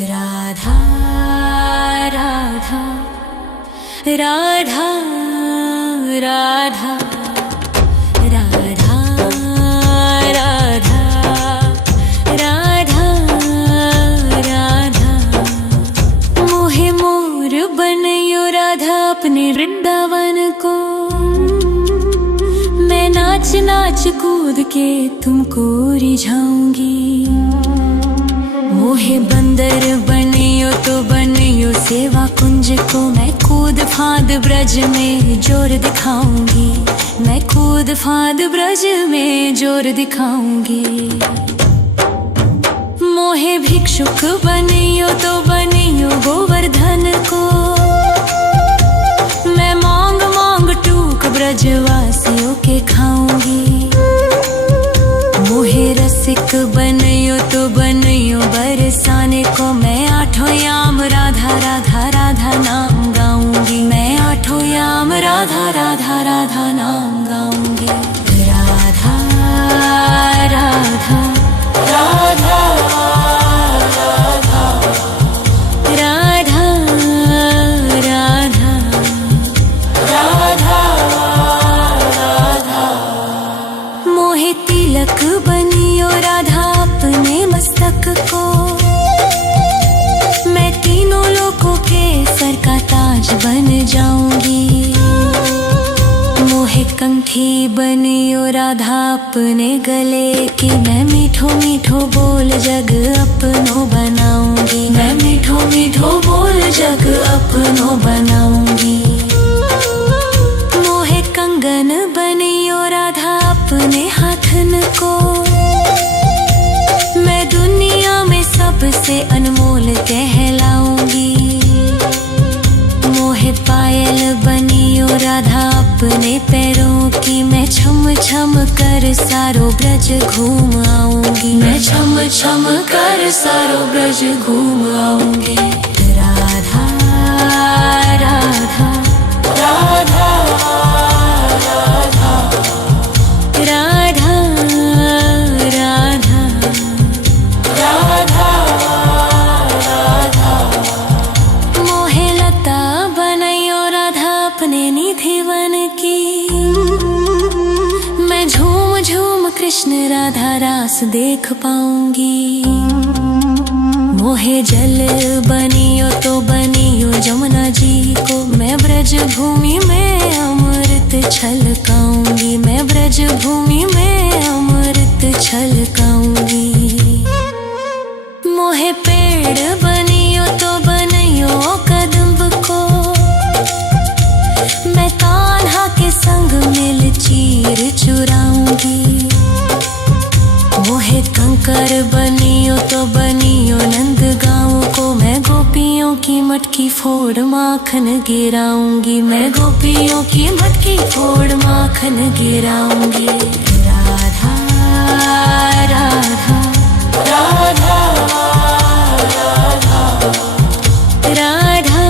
राधा राधा राधा राधा राधा राधा राधा राधा मोहे मोर बनयो राधा अपने वृंदावन को। मैं नाच नाच कूद के तुमको रिझाऊंगी। मोहे बंदर बनियो तो बनियो सेवा कुंज को। मैं कूद फांद ब्रज में जोर दिखाऊंगी। मैं कूद फांद ब्रज में जोर दिखाऊंगी। मोहे भिक्षुक बनियो तो बनियो गोवर्धन को। मैं मांग मांग टूक ब्रजवासियों के खाऊंगी। मोहे रसिक बनियो तो बनियो बरसाने को। मैं आठों याम राधा राधा राधा नाम गाऊंगी। मैं आठों याम राधा राधा राधा नाम गाऊंगी। राधा राधा राधा राधा राधा राधा राधा मोहे तिलक बनियो राधा अपने मस्तक को। मैं तीनों लोगों के सर का ताज बन जाऊंगी। मोहे कंठी बनियो राधा अपने गले की। मैं मीठो मीठो बोल जग अपनो बनाऊंगी। मैं मीठो मीठो बोल जग अपनो बनाऊंगी। मोहे कंगन बनियो राधा अपने हाथन को। मैं दुनिया में सबसे अनमोल कहलाऊंगी। मोहे पायल बनियो राधा अपने पैरों की। मैं छम छम कर सारो ब्रज घूम आऊंगी। मैं छम छम कर सारो ब्रज घूम आऊंगी। राधा राधा राधा राधा राधा राधा राधा राधा मोहे लता बनयो राधा अपने निधिवन की। मैं झूम झूम कृष्ण राधा रास देख पाऊंगी। मोहे जल बनियो तो बनियो जमुना जी को। मैं ब्रज भूमि में अमृत छलकाऊंगी। मैं ब्रज भूमि में अमृत छलकाऊंगी। मोहे पेड़ बनियो तो बनियो कदम्ब को। मैं कान्हा के संग मिल चीर चुराऊंगी। मोहे कंकर बनियो तो बनियो नंद गाँव को। मैं गोपियों की मटकी फोड़ माखन गिराऊंगी। मैं गोपियों की मटकी फोड़ माखन गिराऊंगी। राधा राधा राधा राधा राधा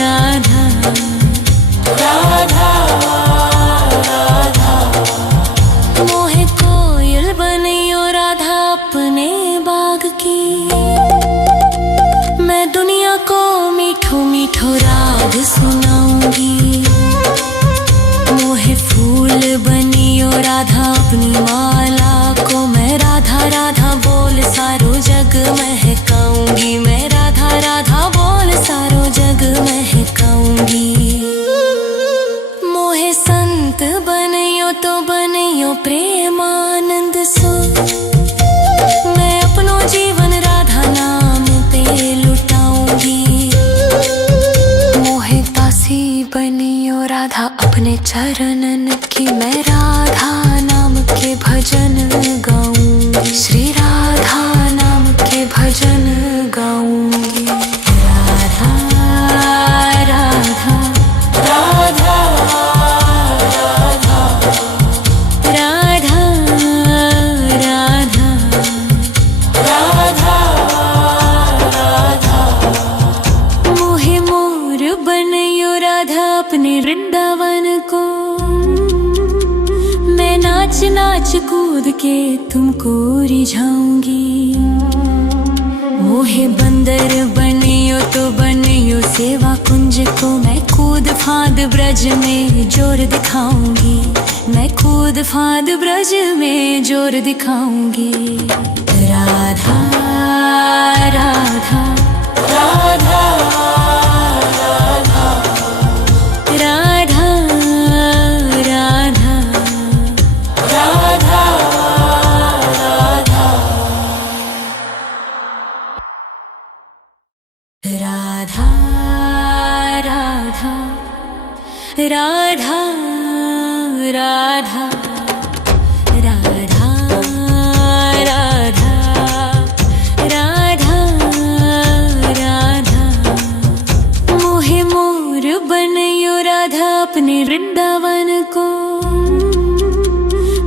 राधा राधा राधा मोहे कोयल बनियो राधा अपने बाग की। मैं दुनिया को मीठो मीठो राग सुनाऊंगी। मोहे फूल बनियो राधा अपनी माला को। मैं राधा राधा बोल सारो जग महकाऊंगी। मैं राधा राधा बोल सारो जग महकाऊंगी। मोहे संत बनियो तो बनियो प्रेमानंद सो। मैं अपनो जीवन राधा नाम पे लुटाऊंगी। मोहे दासी बनियो राधा अपने चरणन की। मैं राधा नाम के भजन गाऊंगी। श्री राधा नाम के भजन गाऊंगी। राधा राधा राधा राधा राधा राधा राधा राधा मोहे मोर बनयो राधा अपने वृंदावन को। मैं नाच नाच कूद के तुमको रिझाऊंगी। मोहे बंदर बनियो तो बनियो सेवा कुंज को, मैं कूद फांद ब्रज में जोर दिखाऊंगी, मैं कूद फांद ब्रज में जोर दिखाऊंगी। राधा राधा राधा राधा राधा राधा राधा राधा राधा राधा अपने वृंदावन को,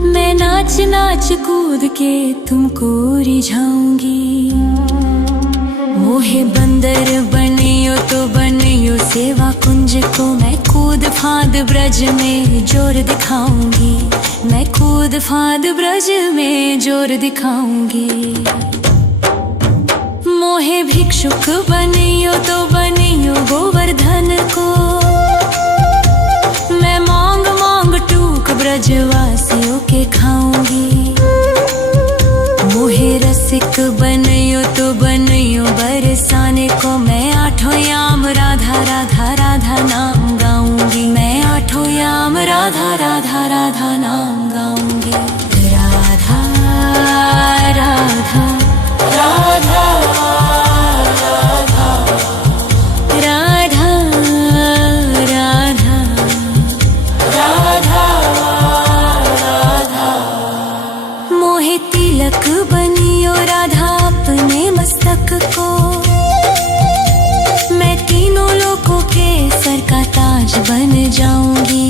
मैं नाच नाच कूद के तुमको रिझाऊंगी। मोहे बंदर बनियो तो बनियो सेवा कुंज को, मैं कूद फांद ब्रज में जोर दिखाऊंगी, मैं कूद फांद ब्रज में जोर दिखाऊंगी। मोहे भिक्षुक बनियो तो बनियो गोवर्धन को, मैं मांग मांग टूक ब्रजवासियों के खाऊंगी। मोहे रसिक बनियो तो बनियो बरसाने को, मैं आठों याम राधा राधा राधा नाम गाऊंगी, मैं आठों याम राधा राधा राधा नाम गाऊंगी। राधा राधा राधा तिलक बनियो राधा अपने मस्तक को, मैं तीनों लोगों के सर का ताज बन जाऊंगी।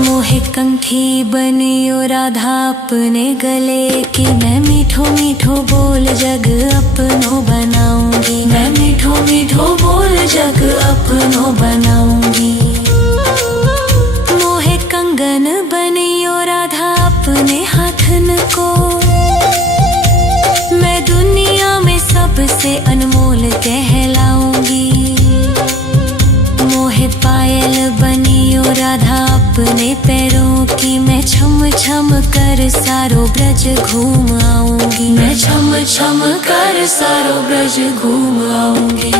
मोहे कंठी बनियो राधा अपने गले की, मैं मीठो मीठो बोल जग अपनो बनाऊंगी, मैं मीठो मीठो बोल जग अपनो बनाऊंगी। मोहे कंगन बनियो राधा अपने हाथन को, मैं दुनिया में सबसे अनमोल कहलाऊंगी। मोहे पायल बनियो राधा अपने पैरों की, मैं छम छम कर सारो ब्रज घूम आऊंगी, मैं छम छम कर सारो ब्रज घूम आऊंगी।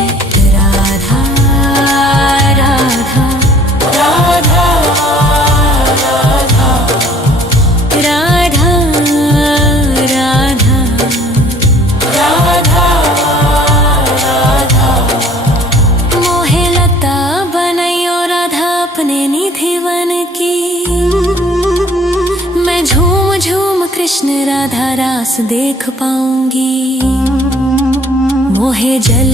राधा राधा राधा राधा राधा राधा राधा। मोहे लता बनैयो राधा अपने निधि वन की, मैं झूम झूम कृष्ण राधा रास देख पाऊंगी। मोहे जल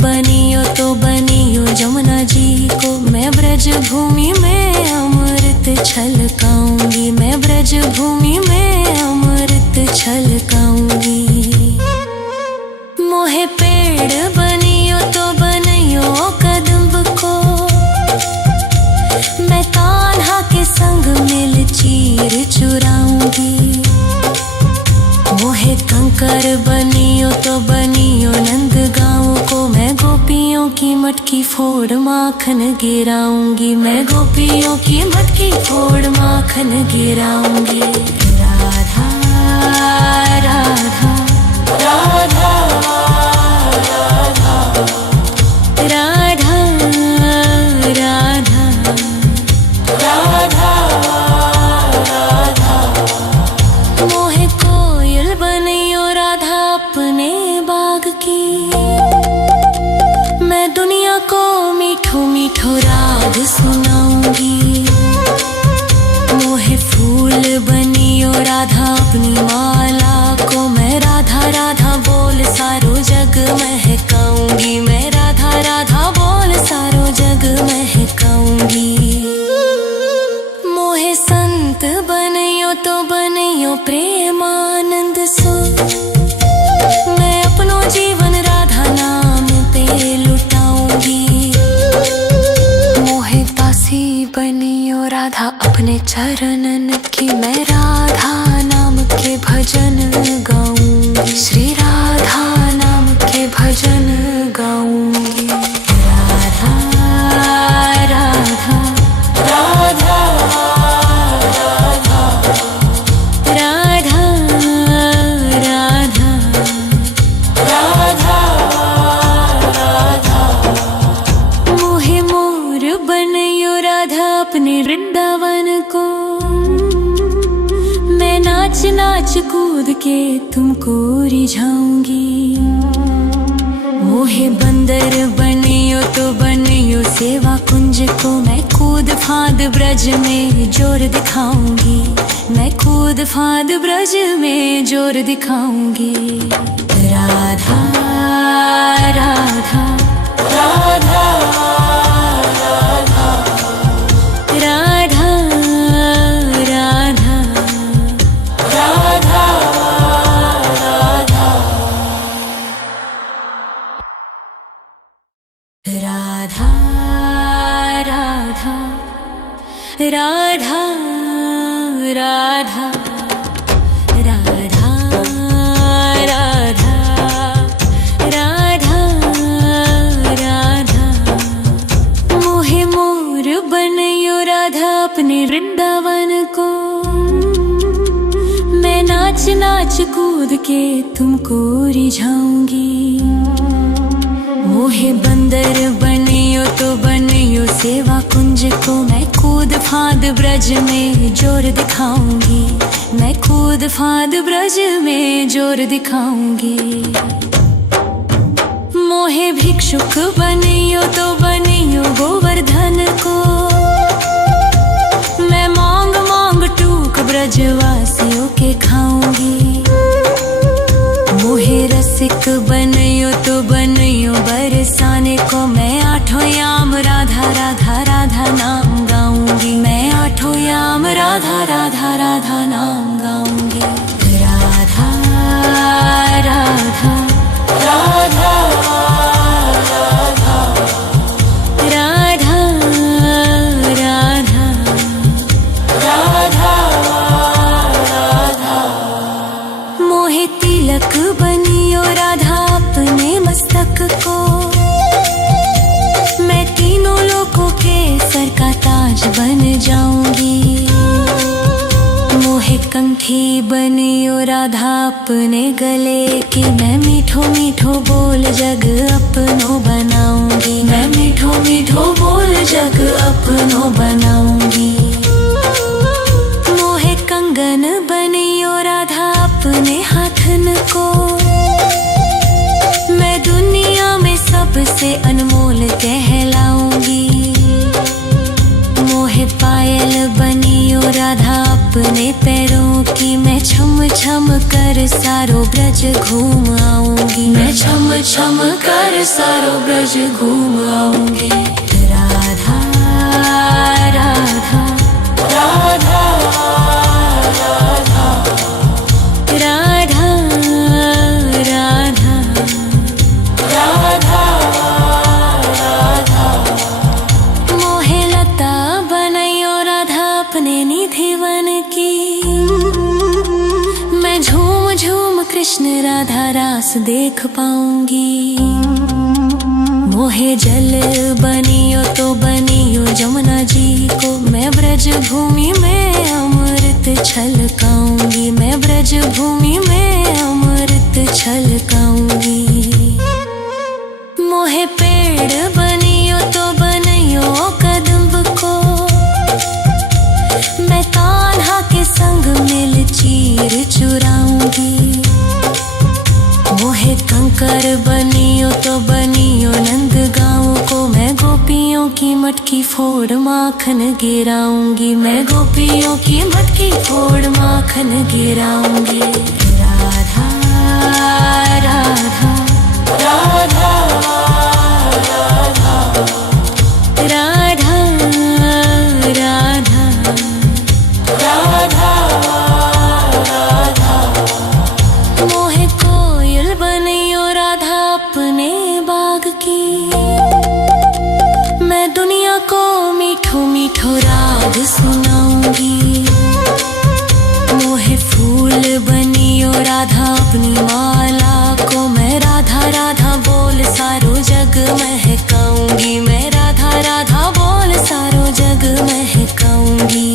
बनियो तो बनियो जमुना जी को, मैं ब्रज भूमि में अमृत छलकाऊंगी, मैं ब्रज भूमि में अमृत छलकाऊंगी। मोहे पेड़ बनियो तो बनियो कदम्ब को, मैं कान्हा के संग मिल चीर चुराऊंगी। मोहे कंकर बनियो तो बनियो नंद गाँव को, मैं गोपियों की मटकी फोड़ माखन गिराऊंगी, मैं गोपियों की मटकी फोड़ माखन गिराऊंगी। राधा राधा राधा राधा राधा राधा राधा। मोहे कोयल बनियो राधा अपने बाग की, मैं दुनिया को मीठो मीठो राग सुनाऊंगी। मोहे फूल बनियो राधा अपनी माला को, मैं राधा राधा बोल सारो जग महकाऊंगी, मैं राधा राधा बोल सारो जग महकाऊंगी। मोहे संत बनियो तो बनियो प्रेमानंद सो, मैं अपनो जीवन राधा नाम पे लुटाऊंगी। मोहे दासी बनियो राधा अपने चरणन की, मैं राधा नाम के भजन गाऊंगी, श्री राधा नाम के तुमको रिझाऊंगी। मोहे बंदर बनियो तो बनियो सेवा कुंज को, मैं कूद फांद ब्रज में जोर दिखाऊंगी। मैं कूद फांद ब्रज में जोर दिखाऊंगी। राधा राधा राधा राधा राधा राधा राधा राधा राधा राधा अपने वृंदावन को, मैं नाच नाच कूद के तुमको रिझाऊंगी। मोहे बंदर बनियो तो बनियो सेवा कुंज को, मैं कूद फांद ब्रज में जोर दिखाऊंगी। मैं कूद फांद ब्रज में जोर दिखाऊंगी। मोहे भिक्षुक बनियो तो बनियो गोवर्धन को, मैं मांग मांग टूक ब्रजवासियों के खाऊंगी। मोहे रसिक बनियो तो बनियो बरसाने को, मैं आठों याम राधा राधा राधा नाम गाऊंगी। मैं आठों याम राधा राधा राधा नाम गाऊंगी। राधा राधा राधा तिलक बनियो राधा अपने मस्तक को, मैं तीनों लोगों के सर का ताज बन जाऊंगी। मोहे कंठी बनियो राधा अपने गले की, मैं मीठो मीठो बोल जग अपनो बनाऊंगी। मैं मीठो मीठो बोल जग अपनो बनाऊंगी। मोहे कंगन बनियो राधा अपने हाथन को, मैं दुनिया में सबसे अनमोल कहलाऊंगी। मोहे पायल बनियो राधा अपने पैरों की, मैं छम छम कर सारो ब्रज घूम आऊंगी। मैं छम छम कर सारो ब्रज घूम आऊंगी। राधा राधा राधा राधा राधा राधा राधा। मोहे लता बनैयो राधा अपने निधि वन की, मैं झूम झूम कृष्ण राधा रास देख पाऊंगी। मोहे जल बनियो तो बनियो जमुना जी को, मैं ब्रज भूमि में अमृत छलकाऊंगी। मैं ब्रज भूमि में अमृत छलकाऊंगी। मोहे पेड़ बनियो तो बनियो कदम्ब को, मैं कान्हा के संग मिल चीर चुराऊंगी। मोहे कंकर बनियो तो बनियो नंद गाँव को, मैं गोपियों की मटकी फोड़ माखन गिराऊंगी। मैं गोपियों की मटकी फोड़ माखन गिराऊंगी। राधा राधा राधा राधा राधा राधा राधा राधा। मोहे कोयल बनियो राधा अपने बाग की, मैं दुनिया को मीठो मीठो राग सुनाऊंगी। मोहे फूल बनियो राधा अपनी माला को, मैं राधा राधा बोल सारो जग महकाऊंगी। मैं राधा राधा बोल सारो जग महकाऊंगी।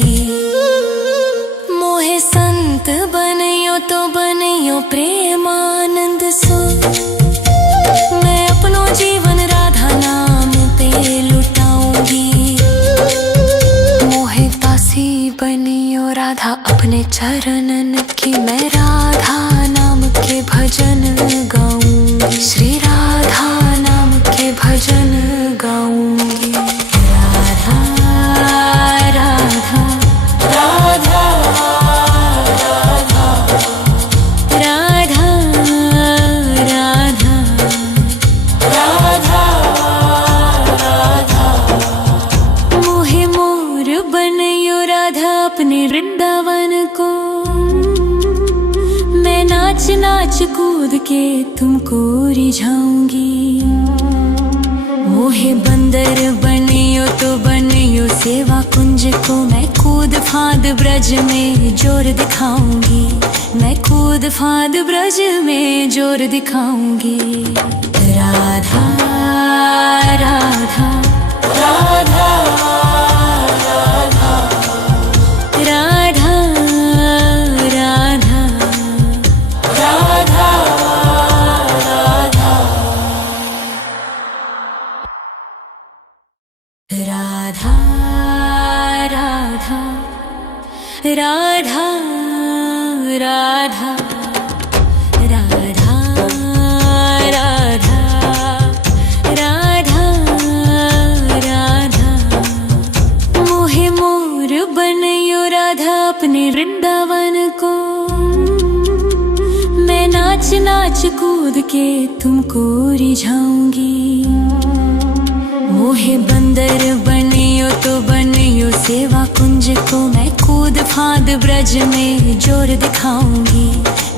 मोहे संत बनियो तो बनियो प्रेमानंद सो, मैं अपनो जीवन राधा नाम पे लुटाऊंगी। मोहे दासी बनियो राधा अपने चरणन की, मैं राधा के तुमको रिझाऊंगी। मोहे बंदर बनियो तो बनियो सेवा कुंज को, मैं कूद फांद ब्रज में जोर दिखाऊंगी। मैं कूद फांद ब्रज में जोर दिखाऊंगी। राधा राधा राधा राधा राधा राधा राधा राधा राधा राधा अपने वृंदावन को, मैं नाच नाच कूद के तुमको रिझाऊंगी। मोहे बंदर बनियो तो बनियो सेवा कुंज को, मैं कूद फांद ब्रज में जोर दिखाऊंगी।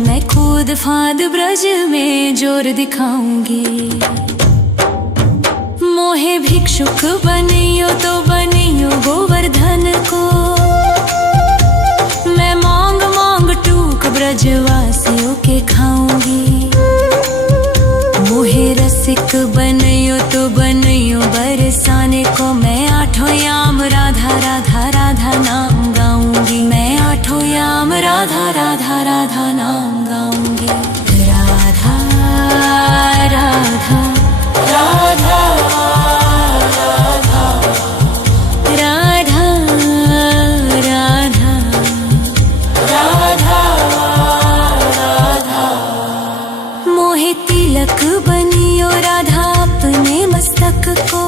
मैं कूद फांद ब्रज में जोर दिखाऊंगी। मोहे भिक्षुक बनियो तो बनियो गोवर्धन को, मैं मांग मांग टूक ब्रजवासियों के खाऊंगी। मोहे रसिक बनियो तो बनियो बरसाने को, मैं आठों याम राधा राधा राधा नाम गाऊंगी। मैं आठों याम राधा राधा राधा नाम गाऊंगी। राधा राधा राधा तिलक बनियो राधा अपने मस्तक को,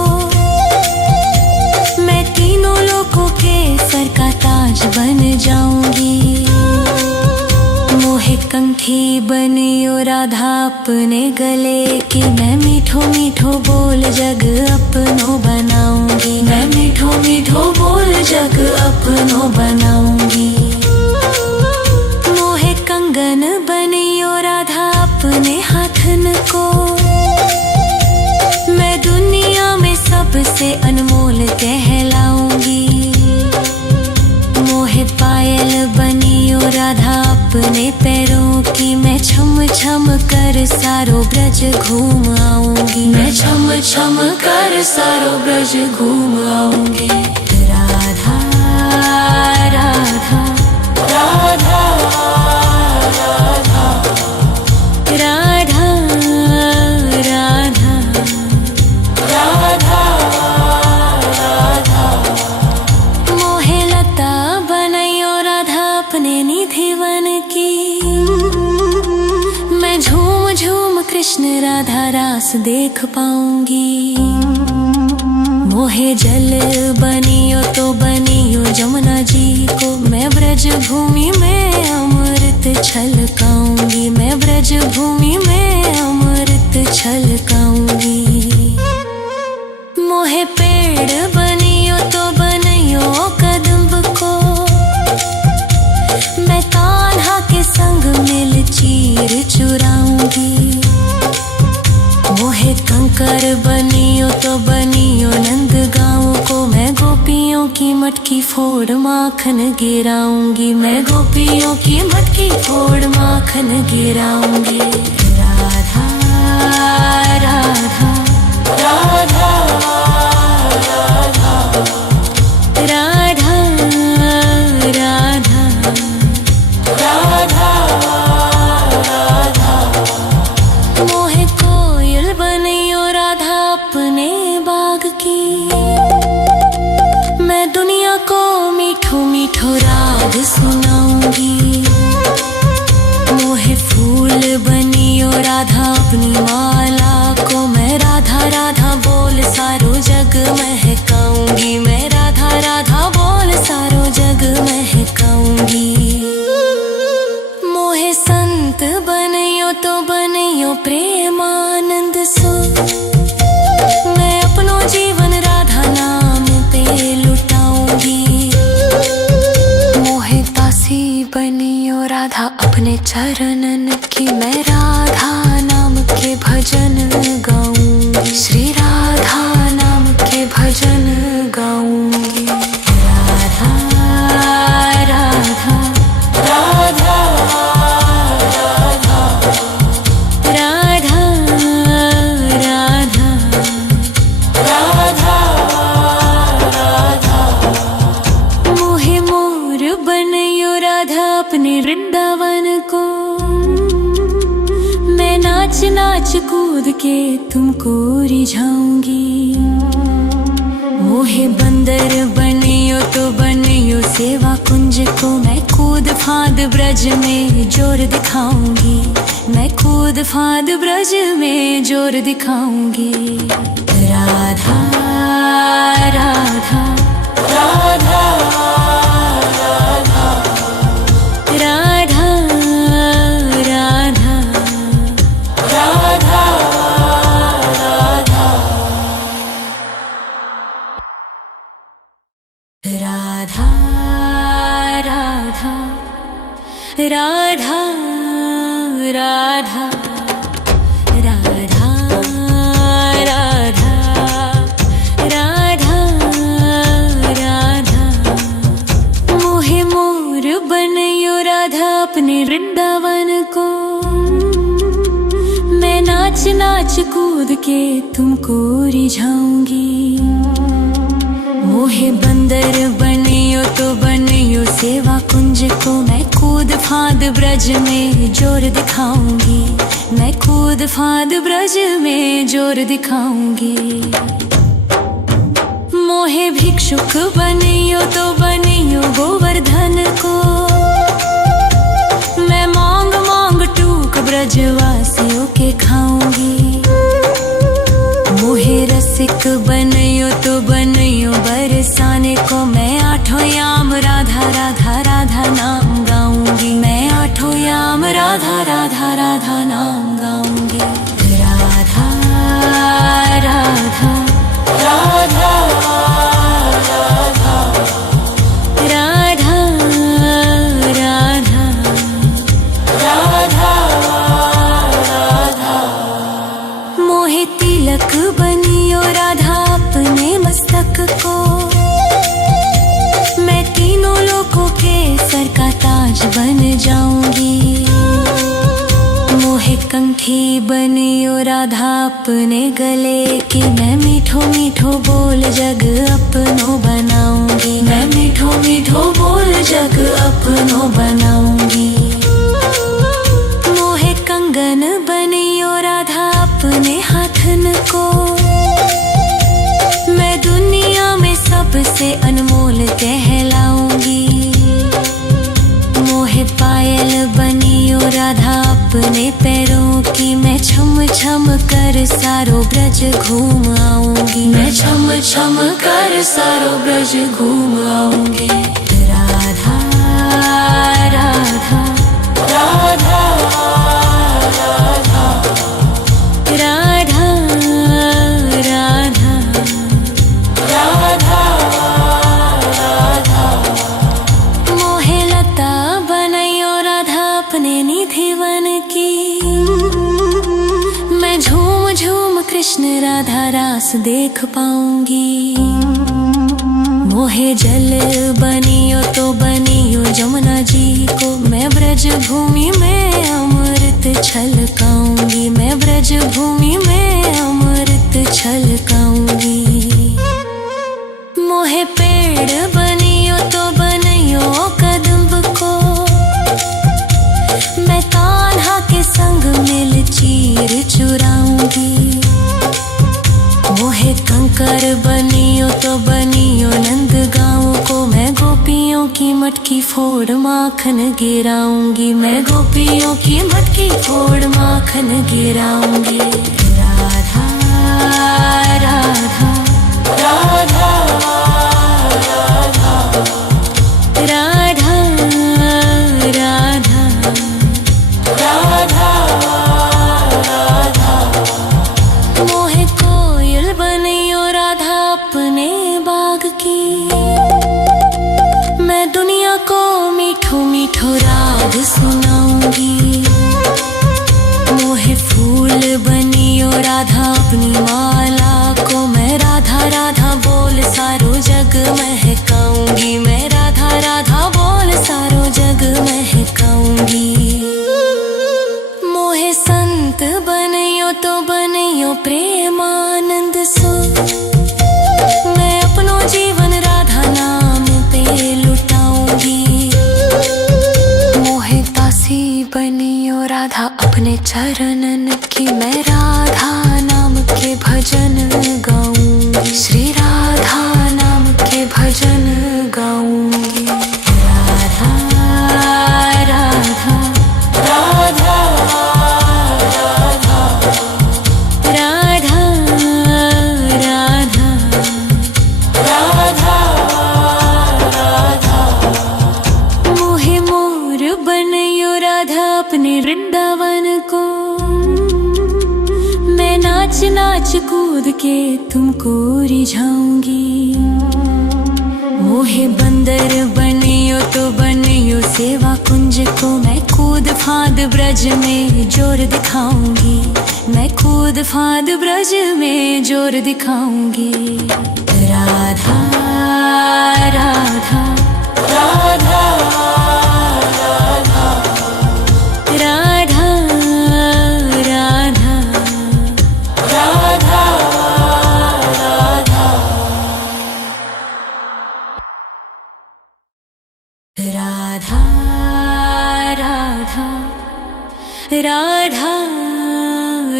मैं तीनों लोगों के सर का ताज बन जाऊंगी। मोहे कंठी बनियो राधा अपने गले की, मैं मीठो मीठो बोल जग अपनो बनाऊंगी। मैं मीठो मीठो बोल जग अपनो बनाऊंगी। मोहे कंगन बनियो राधा अपने हाथन को, मैं दुनिया में सबसे अनमोल कहलाऊंगी। मोहे पायल बनियो राधा अपने पैरों की, मैं छम छम कर सारो ब्रज घूम आऊंगी। मैं छम छम कर सारो ब्रज घूम आऊंगी। राधा राधा राधा राधा राधा राधा राधा। मोहे लता बनैयो राधा अपने निधिवन की, मैं झूम झूम कृष्ण राधा रास देख पाऊंगी। मोहे जल बनियो तो बनियो जमुना जी को, मैं ब्रज भूमि में अमृत छलकाऊंगी। मैं ब्रज भूमि में अमृत छलकाऊंगी। मोहे पेड़ बनियो तो बनियो कदम्ब को, मैं कान्हा के संग मिल चीर चुराऊंगी। मोहे कंकर बनियो तो बनियो नंद गाँव को, मैं गोपियों की मटकी फोड़ माखन गिराऊंगी। मैं गोपियों की मटकी फोड़ माखन गिराऊंगी। राधा राधा राधा राधा राधा राधा राधा राधा। मोहे कोयल बनियो राधा अपने बाग की, मैं दुनिया को मीठो मीठो राग सुनाऊंगी। मोहे फूल बनियो राधा अपनी माला को, मैं राधा राधा बोल सारो जग महकाऊंगी। मैं राधा राधा बोल सारो जग महकाऊंगी। मोहे संत बनियो तो बनियो प्रेमानंद सो, मैं अपनो जीवन राधा नाम पे लुटाऊंगी। मोहे दासी बनियो राधा अपने चरणन की मैं राधा नाम के भजन गाऊंगी, श्री राधा नाम के भजन गाऊंगी। राधा राधा राधा राधा राधा राधा राधा मोहे मोर बनयो राधा अपने वृंदावन को। मैं नाच नाच कूद के तुमको रिझाऊंगी। मोहे बंदर बनियो तो बनियो सेवा कुंज को। मैं कूद फांद ब्रज में जोर दिखाऊंगी। मैं कूद फांद ब्रज में जोर दिखाऊंगी। राधा राधा राधा राधा राधा राधा राधा राधा राधा राधा राधा राधा राधा राधा राधा मोहे मोर बनयो राधा अपने वृंदावन को। मैं नाच नाच कूद के तुमको रिझाऊंगी। मोहे बंदर बनियो तो बनियो सेवा कुंज को। मैं कूद फांद ब्रज में जोर दिखाऊंगी। मैं कूद फांद ब्रज में जोर दिखाऊंगी। मोहे भिक्षुक बनियो तो बनियो गोवर्धन को। मैं मांग मांग टूक ब्रजवासियों के खाऊंगी। मोहे रसिक बनियो तो बनियो बरसाने को। मैं आठों याम राधा राधा राधा नाम गाऊंगी। मैं आठों याम राधा राधा राधा नाम गाऊंगी। राधा राधा राधा राधा राधा राधा राधा राधा मोहे तिलक बनियो राधा अपने मस्तक को। मैं तीनों लोगों के सर का ताज बन जाऊंगी। मोहे कंठी बनियो राधा अपने गले की। मैं मीठो मीठो बोल जग अपनो बनाऊंगी। मैं मीठो मीठो बोल जग अपनो बनाऊंगी। मोहे कंगन बनियो राधा अपने हाथन को। मैं दुनिया में सबसे अनमोल कहलाऊंगी। मोहे पायल बनियो राधा अपने पैरों की। मैं छम छम कर सारो ब्रज घूम आऊंगी। मैं छम छम कर सारो ब्रज घूम आऊंगी। राधा राधा राधा राधा राधा राधा राधा राधा मोहे लता बनयो राधा अपने निधिवन की। मैं झूम झूम कृष्ण राधा रास देख पाऊंगी। मोहे जल बनियो तो बनियो जमुना जी को। मैं ब्रज भूमि में अमृत छलकाऊंगी। मैं ब्रज भूमि में अमृत छलकाऊंगी। मोहे पेड़ बनियो तो बनियो कदम्ब को। मैं कान्हा के संग मिल चीर चुराऊंगी। मोहे कंकर बनियो तो बनियो नंद गाँव को। मैं गोपियों की मटकी फोड़ माखन गिराऊंगी। मैं गोपियों की मटकी फोड़ माखन गिराऊंगी। राधा राधा राधा राधा राधा राधा राधा राधा मोहे कोयल बनियो राधा अपने बाग की। मैं दुनिया को मीठो मीठो राग सुनाऊं। छुपाऊंगी। मोहे फूल बनियो राधा अपनी माला को, मैं राधा राधा बोल सारो जग महकाऊंगी। मैं राधा राधा बोल सारो जग महकाऊंगी। मोहे संत बनियो तो बनियो प्रेमानंद सो, मैं अपनो जीवन राधा नाम पे लुटाऊंगी। मोहे दासी बनियो राधा अपने चरणन की, मैं राधा नाम के भजन गाऊंगी। श्री राधा नाम के भजन गाऊंगी। राधा राधा राधा राधा राधा राधा राधा। मोहे मोर बनियो राधा अपने वृंदावन को, मैं नाच नाच कूद के तुमको रिझाऊंगी। मोहे बंदर बनियो तो बनियो सेवा कुंज को, मैं कूद फांद ब्रज में जोर दिखाऊंगी। मैं कूद फांद ब्रज में जोर दिखाऊंगी। राधा राधा राधा राधा राधा राधा राधा राधा राधा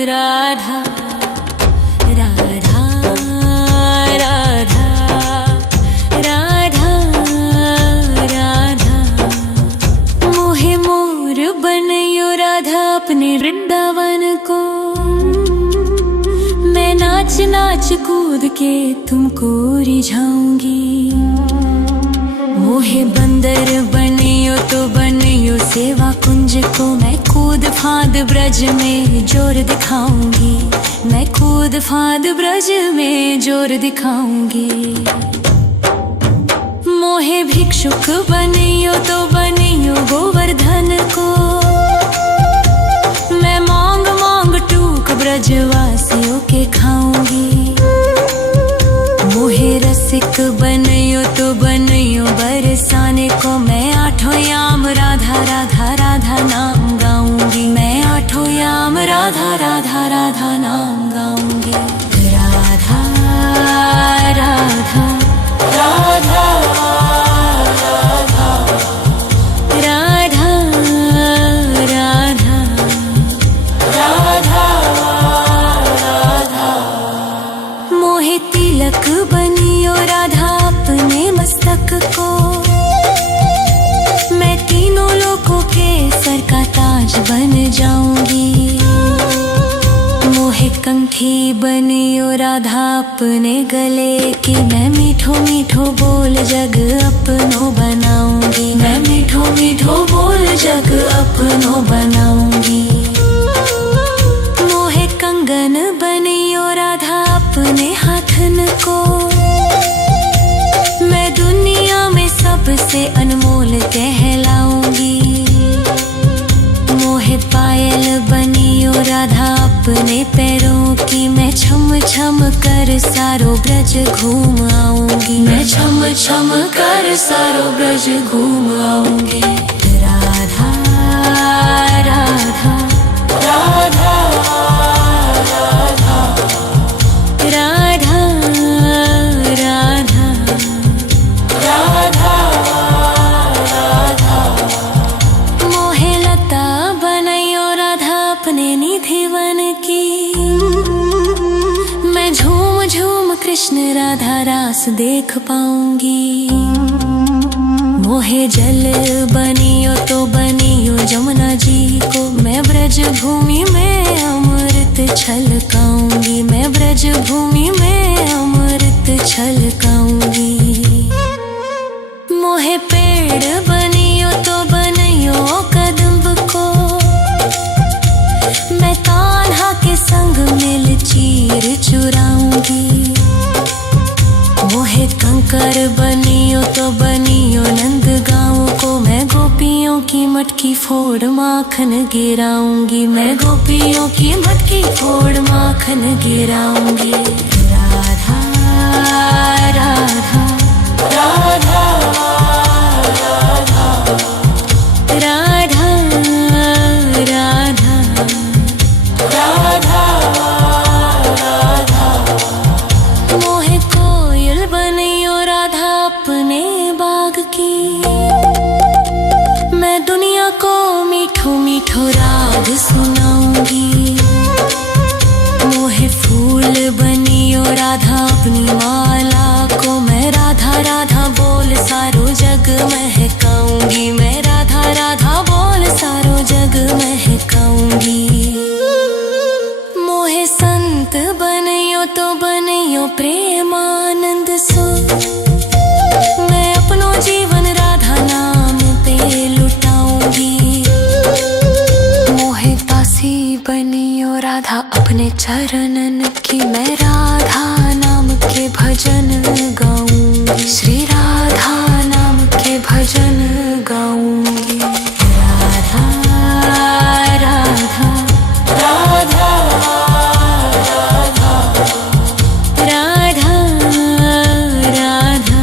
राधा राधा राधा राधा राधा राधा। मोहे मोर बनियो राधा अपने वृंदावन को, मैं नाच नाच कूद के तुमको रिझाऊंगी। मोहे बंदर बनियो तो बनियो सेवा कुंज को, मैं कूद फांद ब्रज में जोर दिखाऊंगी। मैं कूद फांद ब्रज में जोर दिखाऊंगी। मोहे भिक्षुक बनियो तो बनियो गोवर्धन को, मैं मांग मांग टूक ब्रजवासियों के खाऊंगी। मोहे रसिक बनियो तो बनियो बरसाने को, मैं आठों याम राधा राधा राधा नाम गाऊंगी। मैं आठों याम राधा राधा राधा नाम गाऊंगी। राधा राधा राधा राधा राधा राधा राधा। मोहे तिलक बनियो राधा अपने मस्तक को, मैं तीनों लोगों के सर का ताज बन जाऊंगी। मोहे कंठी बनियो राधा अपने गले की, मैं मीठो मीठो बोल जग अपनो बनाऊंगी। मैं मीठो मीठो बोल जग अपनो बनाऊंगी। मोहे कंगन बनियो राधा अपने हाथन को, मैं दुनिया में सबसे अनमोल कहलाऊंगी। मोहे पायल बनियो राधा अपने पैरों की, मैं छम छम कर सारो ब्रज घूम आऊंगी। मैं छम छम कर सारो ब्रज घूम आऊंगी। राधा राधा राधा राधा राधा राधा राधा राधा। मोहे लता बनियो राधा अपने निधिवन की, मैं झूम झूम कृष्ण राधा रास देख पाऊंगी। मोहे जल बनियो तो बनियो जमुना जी को, मैं ब्रज भूमि में अमृत छलकाऊंगी। मैं ब्रज भूमि में अमृत छलकाऊंगी। मोहे पेड़ बनियो तो बनियो कदम्ब को, मैं कान्हा के संग मिल चीर चुराऊंगी। मोहे कंकर बनियो तो बनियो नंद गाँव को, मैं गोपियों की मटकी फोड़ माखन गिराऊंगी, मैं गोपियों की मटकी फोड़ माखन गिराऊंगी। राधा राधा राधा राधा राधा राधा राधा। मोहे कोयल बनियो राधा अपने बाग की, मैं दुनिया को मीठो मीठो राग सुनाऊंगी। मोहे फूल बनियो राधा अपनी माला को, मैं राधा राधा बोल सारो जग महकाऊंगी, मैं राधा राधा बोल सारो जग महकाऊंगी। मोहे संत बनियो तो बनियो प्रेमानंद सो, मैं अपनो जीवन राधा नाम पे लुटाऊंगी। मोहे दासी बनियो राधा अपने चरणन की, मैं राधा नाम के भजन गाऊंगी, श्री राधा नाम के भजन गाऊंगी। राधा राधा राधा राधा राधा राधा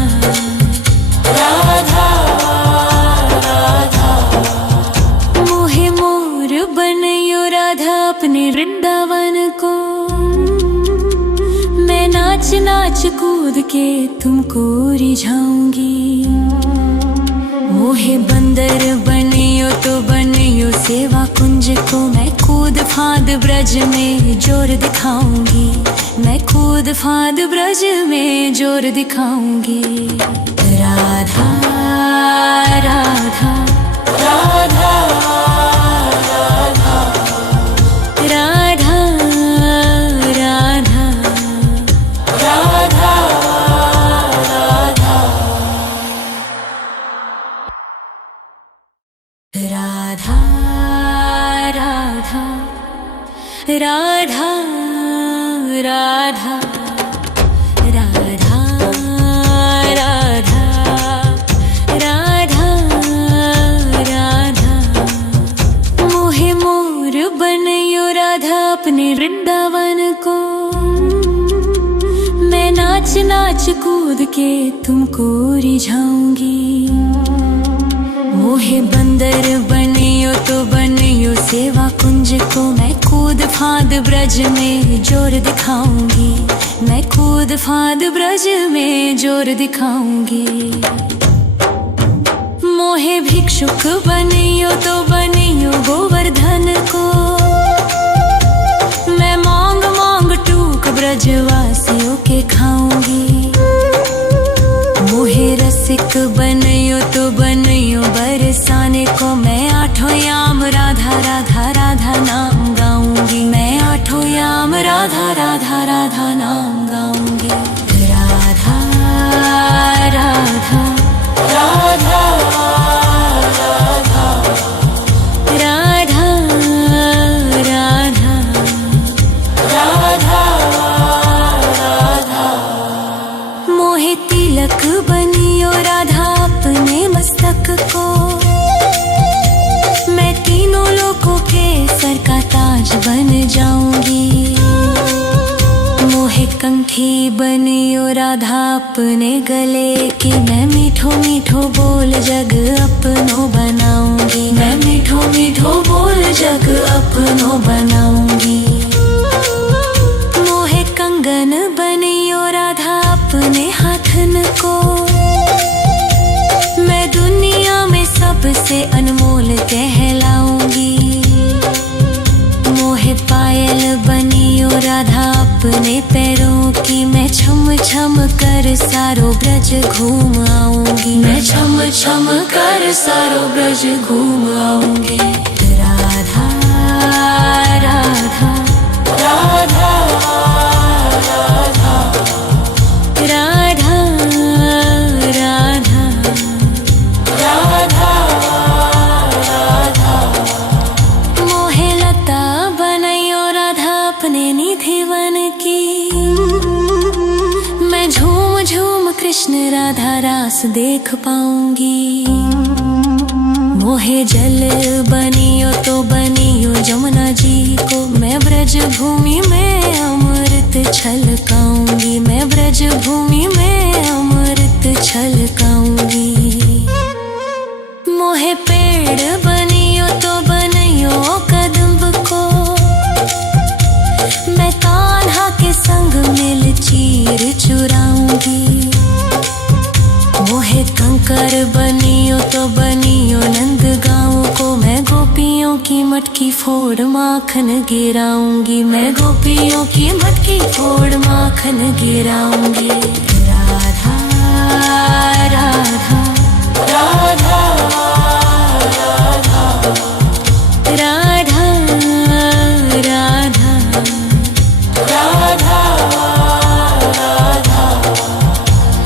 राधा। मोहे मोर बनियो राधा अपने वृंदावन को, मैं नाच नाच कूद के तुमको रिझाऊंगी। मोहे बंदर बनियो तो बनियो सेवा कुंज को, मैं कूद फांद ब्रज में जोर दिखाऊंगी, मैं कूद फांद ब्रज में जोर दिखाऊंगी। राधा राधा राधा राधा राधा राधा राधा राधा। राधा राधा राधा राधा राधा राधा राधा राधा। मोहे मोर बनियो राधा अपने वृंदावन को, मैं नाच नाच कूद के तुमको रिझाऊंगी। मोहे बंदर बनियो तो बनियो सेवा कुंज को, मैं कूद फांद ब्रज में जोर दिखाऊंगी, मैं कूद फांद ब्रज में जोर दिखाऊंगी। मोहे भिक्षुक बनियो तो बनियो गोवर्धन को, मैं मांग मांग टूक ब्रजवासियों के खाऊंगी। मोहे रसिक बनियो तो बनियो बरसाने को, मैं आठों याम राधा राधा राधा नाम गाऊंगी, मैं आठों याम राधा राधा राधा नाम गाऊंगी। राधा राधा राधा राधा राधा राधा राधा राधा। मोहे तिलक बनियो राधा अपने मस्तक को, मैं तीनों लोगों के सर का ताज बन जाऊंगी। मोहे कंठी बनियो राधा अपने गले की, मैं मीठो मीठो बोल जग अपनो बनाऊंगी, मैं मीठो मीठो बोल जग अपनो बनाऊंगी। मोहे कंगन बनियो राधा अपने हाथन को, मैं दुनिया में सबसे अनमोल कहलाऊंगी। मोहे पायल बनियो राधा अपने पैरों की, मैं छम छम कर सारो ब्रज घूम आऊंगी, मैं छम छम कर सारो ब्रज घूम आऊंगी। राधा राधा राधा राधा राधा राधा राधा राधा। मोहे लता बनैयो राधा अपने निधि वन की, मैं झूम झूम कृष्ण राधा रास देख पाऊंगी। मोहे जल बनियो तो बनियो जमुना जी को। मैं ब्रज भूमि में अमृत छलकाऊंगी, मैं ब्रज भूमि में अमृत छलकाऊंगी। मोहे पेड़ बनियो तो बनियो कदम्ब को। मैं कान्हा के संग मिल चीर चुराऊंगी। मोहे कंकर बनियो तो बनियो नंद गाँव को। मैं गोपियों की मटकी फोड़ माखन गिराऊंगी, मैं गोपियों की मटकी फोड़ माखन गिराऊंगी। राधा राधा राधा राधा राधा राधा राधा।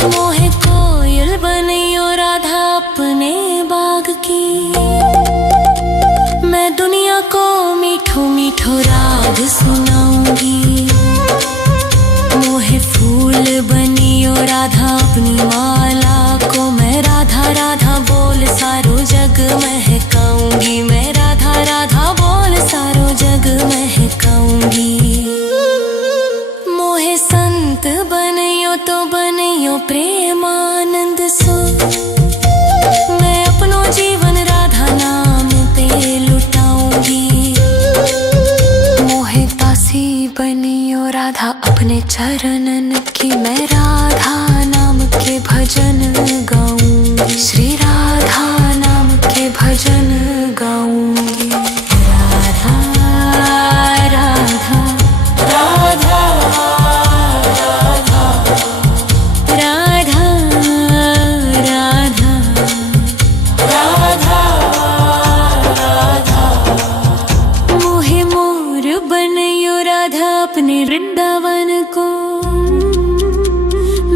मोहे कोयल बनियो राधा अपने बाग की। मैं दुनिया को मीठो मीठो राग सुनाऊंगी। मोहे फूल बनियो राधा अपनी माला को। मैं राधा राधा बोल सारो जग महकाऊंगी, मैं राधा राधा बोल सारो जग महकाऊंगी। मोहे संत बनियो तो बनियो प्रेमानंद सो। मैं अपनो जीवन राधा नाम पे लुटाऊंगी। मोहे दासी बनियो राधा अपने चरणन की। मैं राधा नाम के भजन गाऊंगी, श्री राधा नाम के भजन गाऊंगी। राधा राधा राधा राधा राधा राधा राधा राधा। मोहे मोर बनियो राधा अपने वृंदावन को।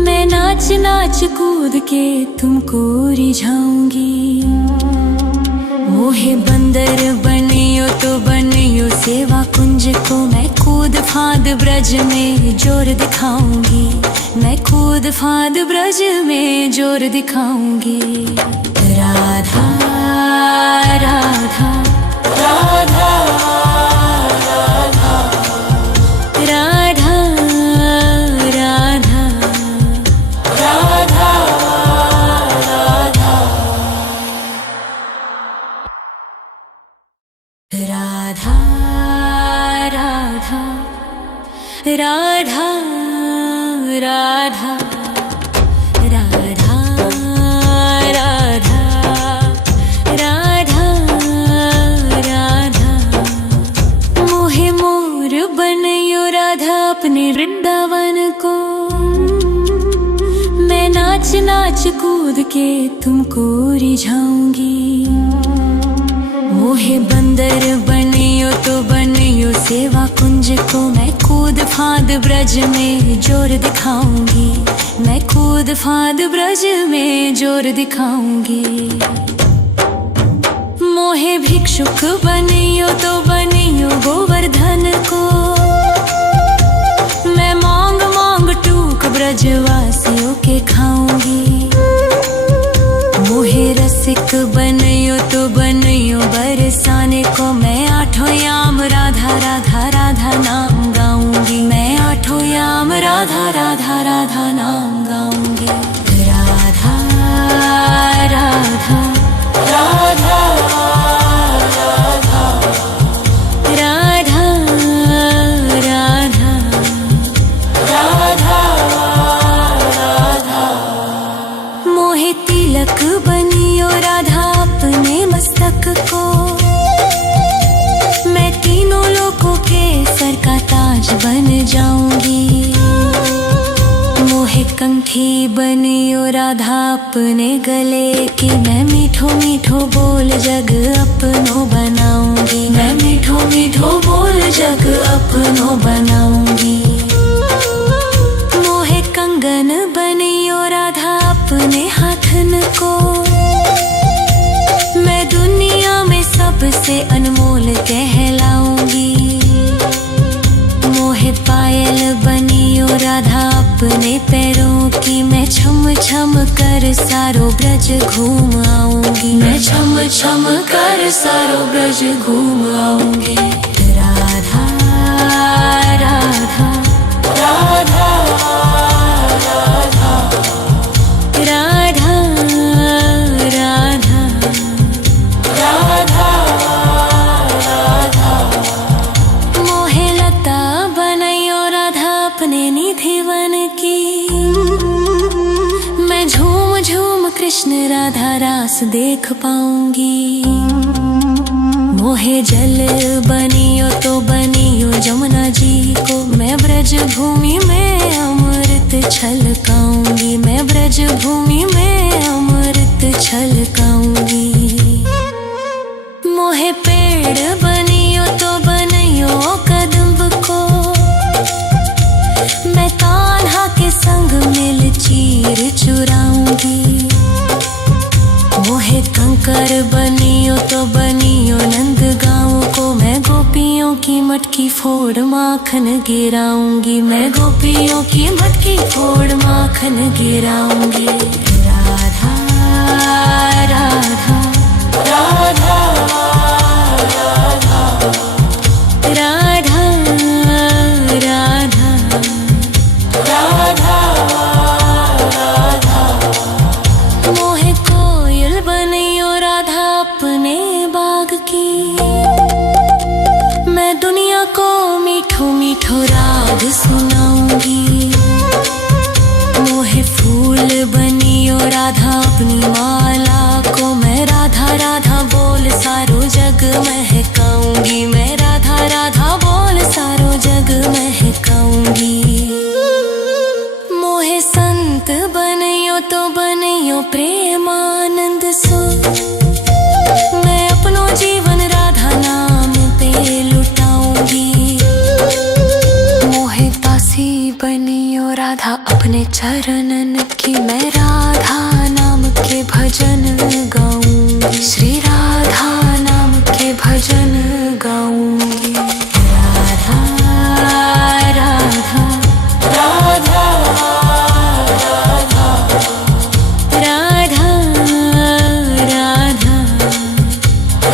मैं नाच नाच कूद के तुमको रिझाऊंगी। मोहे बंदर बनियो तो बनियो सेवा कुंज को। मैं कूद फांद ब्रज में जोर दिखाऊंगी, मैं कूद फांद ब्रज में जोर दिखाऊंगी। राधा राधा राधा राधा राधा राधा राधा राधा। राधा राधा राधा राधा राधा राधा राधा राधा। मोहे मोर बनियो राधा अपने वृंदावन को। मैं नाच नाच कूद के तुमको रिझाऊंगी। मोहे बंदर बनियो तो बनियो सेवा कुंज को। मैं कूद फांद ब्रज में जोर दिखाऊंगी, मैं कूद फांद ब्रज में जोर दिखाऊंगी। मोहे भिक्षुक बनियो तो बनियो गोवर्धन को। मैं मांग मांग टूक ब्रजवासियों के खाऊंगी। मोहे रसिक बनियो तो बनियो बरसाने को। मैं आठों याम राधा राधा राधा नाम गाऊंगी, मैं आठों याम राधा राधा राधा नाम गाऊंगी। राधा राधा राधा राधा राधा राधा राधा राधा। मोहे तिलक बनियो राधा अपने मस्तक को। मैं तीनों लोगों के सर का ताज बन जाऊंगी। मोहे कंठी बनियो राधा अपने गले की। मैं मीठो मीठो बोल जग अपनो बनाऊंगी, मैं मीठो मीठो बोल जग अपनो बनाऊंगी। मोहे कंगन बनियो राधा अपने हाथन को। मैं दुनिया में सबसे अनमोल कहलाऊंगी। मोहे पायल बनियो राधा अपने पैरों की। मैं छम छम कर सारो ब्रज घूम आऊंगी। मैं छम छम कर सारो ब्रज घूम आऊंगी। राधा राधा राधा राधा राधा राधा राधा राधा। मोहे लता बनैयो राधा अपने निधि वन की। मैं झूम झूम कृष्ण राधा रास देख पाऊंगी। मोहे जल बनियो तो बनियो जमुना जी को। मैं ब्रज भूमि में अमृत छलकाऊंगी। मैं ब्रज भूमि में अमृत छलकाऊंगी। मोहे पेड़ बनियो तो बनियो कदम्ब को। मैं कान्हा के संग मिल चीर चुराऊंगी। मोहे कंकर बनियो तो बनियो नंद गाँव को। मैं गोपियों की मटकी फोड़ माखन गिराऊंगी। मैं गोपियों की मटकी फोड़ माखन गिराऊंगी। राधा राधा राधा राधा राधा राधा राधा राधा। मोहे कोयल बनियो राधा अपने बाग की। मैं दुनिया को मीठो मीठो राग सुनाऊंगी। मोहे फूल बनियो राधा अपनी माला को। मैं राधा राधा बोल सारो जग महकाऊंगी। मैं राधा राधा बोल सारो जग महकाऊंगी। मोहे संत बनियो तो बनियो प्रेमानंद सो। मैं अपनो जीवन राधा नाम पे लुटाऊंगी। मोहे दासी बनियो राधा अपने चरणन की। मैं राधा नाम के भजन गाऊंगी। श्री राधा नाम के भजन गाऊंगी। राधा राधा राधा राधा राधा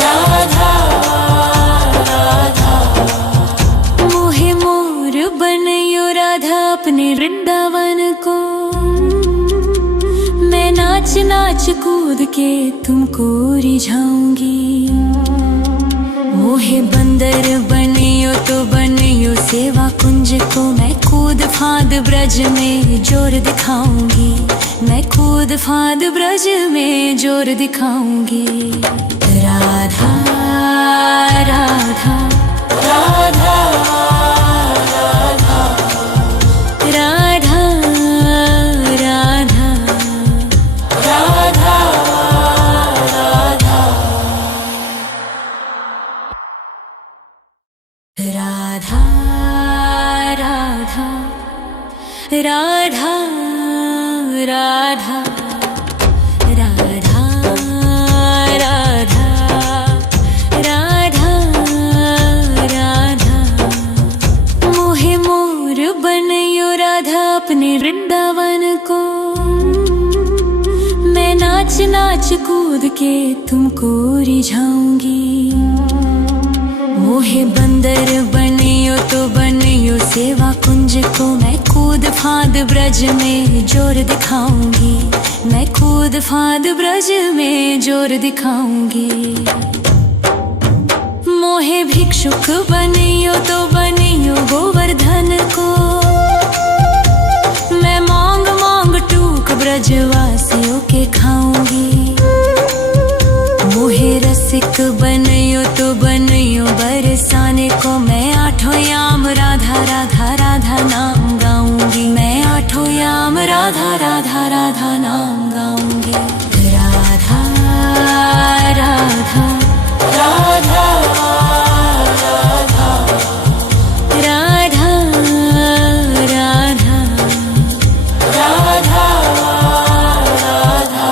राधा राधा राधा। मोहे मोर बनियो राधा अपने वृंदावन को। मैं नाच नाच कूद के तुमको रिझाऊंगी। मोहे बंदर बनियो तो बनियो सेवा कुंज को। मैं कूद फांद ब्रज में जोर दिखाऊंगी। मैं कूद फांद ब्रज में जोर दिखाऊंगी। राधा राधा राधा राधा राधा राधा राधा राधा राधा राधा राधा राधा राधा राधा राधा। मोहे मोर बनियो राधा अपने वृंदावन को। मैं नाच नाच कूद के तुमको रिझाऊंगी। मोहे बंदर बनियो तो बनियो सेवा कुंज को। मैं कूद फांद ब्रज में जोर दिखाऊंगी। मैं कूद फांद ब्रज में जोर दिखाऊंगी। मोहे भिक्षुक बनियो तो बनियो गोवर्धन को। मैं मांग मांग टूक ब्रजवासियों के खाऊंगी। मोहे रसिक बनियो तो बनियो बरसाने को। मैं आठों याम राधा राधा राधा नाम गाऊंगी। मैं आठों याम राधा राधा राधा नाम गाऊंगी। राधा राधा राधा राधा राधा राधा राधा राधा।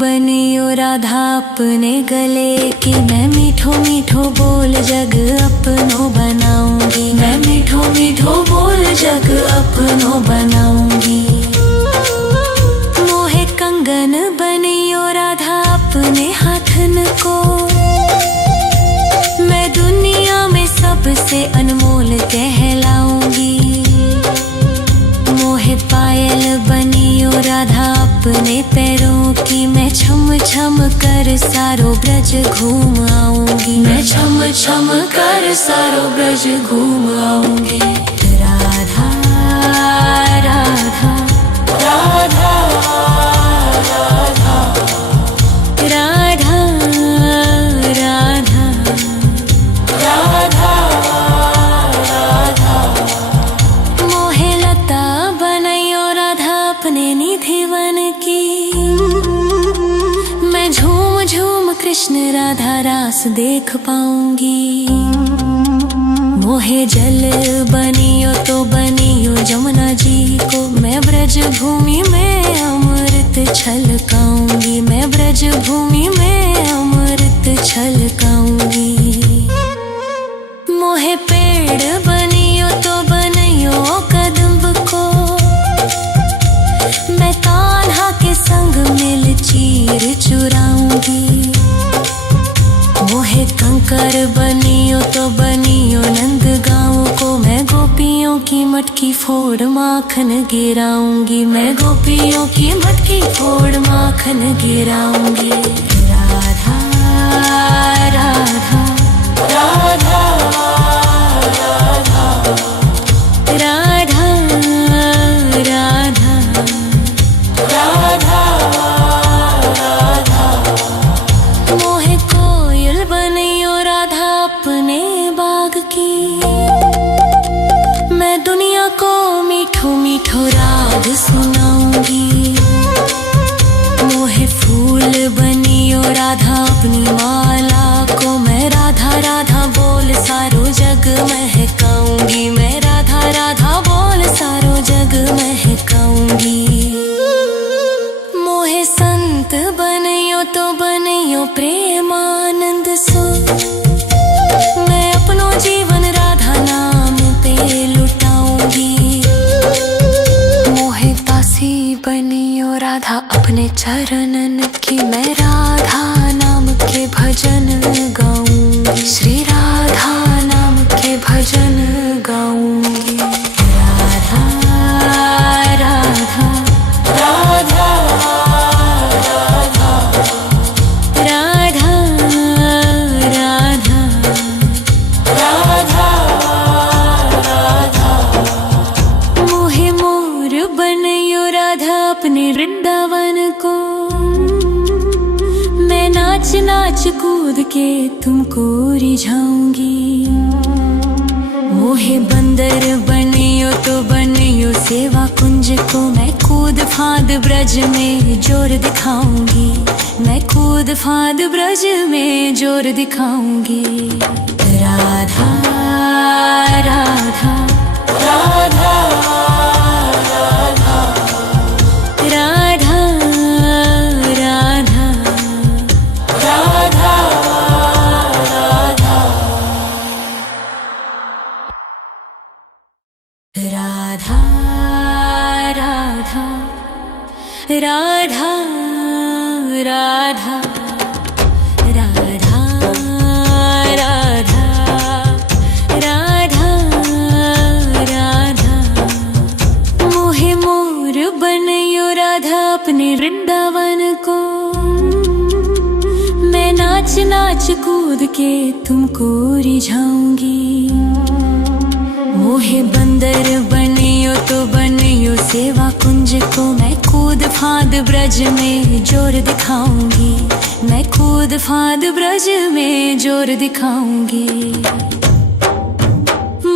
बनियो राधा अपने गले की, मैं मीठो मीठो बोल जग अपनो बनाऊंगी, मैं मीठो मीठो बोल जग अपनो बनाऊंगी। मोहे कंगन बनियो राधा अपने हाथन को, मैं दुनिया में सबसे अनमोल कहलाऊंगी। मोहे पायल बनियो राधा अपने पैरों की, मैं छम छम कर सारो ब्रज घूम आऊंगी, मैं छम छम कर सारो ब्रज घूम आऊंगी। राधा राधा राधा राधा राधा राधा राधा राधा। मोहे लता बनैयो राधा अपने निधि वन की, मैं झूम झूम कृष्ण राधा रास देख पाऊंगी। मोहे जल बनियो तो बनियो जमुना जी को, मैं ब्रज भूमि में अमृत छलकाऊंगी, मैं ब्रज भूमि में अमृत छलकाऊंगी। मोहे पेड़ बनियो तो बनियो कदम्ब को, मैं कान्हा के संग मिल चीर चुराऊंगी। मोहे कंकर बनियो तो बनियो नंद गाँव को, मैं गोपियों की मटकी फोड़ माखन गिराऊंगी, मैं गोपियों की मटकी फोड़ माखन गिराऊंगी। राधा राधा राधा राधा राधा राधा राधा राधा। मोहे कोयल बनियो राधा अपने बाग की, मैं दुनिया को मीठो मीठो राग सुनाऊंगी। मोहे फूल बनियो राधा अपनी माला को, मैं राधा राधा बोल सारो जग महकाऊंगी, मैं राधा राधा बोल सारो जग महकाऊंगी। मोहे संत बनियो तो बनियो प्रेमानंद सो, मैं अपनो जीवन राधा नाम पे लुटाऊंगी। मोहे दासी बनियो राधा अपने चरणन की, मैं राधा नाम के भजन गाऊंगी, श्री राधा नाम के भजन गाऊंगी। राधा राधा राधा राधा राधा राधा राधा राधा। मोहे मोर बनियो राधा अपने वृंदावन को, मैं नाच नाच कूद के तुमको रिझाऊंगी। मोहे बंदर बनियो तो बनियो सेवा कुंज को, मैं कूद फांद ब्रज में जोर दिखाऊंगी, मैं कूद फांद ब्रज में जोर दिखाऊंगी। राधा राधा राधा राधा राधा राधा राधा राधा राधा राधा राधा राधा राधा राधा राधा। मोहे मोर बनियो राधा अपने वृंदावन को, मैं नाच नाच कूद के तुमको रिझाऊंगी। मोहे बंदर बनियो तो बनियो सेवा कुंज को, मैं कूद फांद ब्रज में जोर दिखाऊंगी, मैं कूद फांद ब्रज में जोर दिखाऊंगी।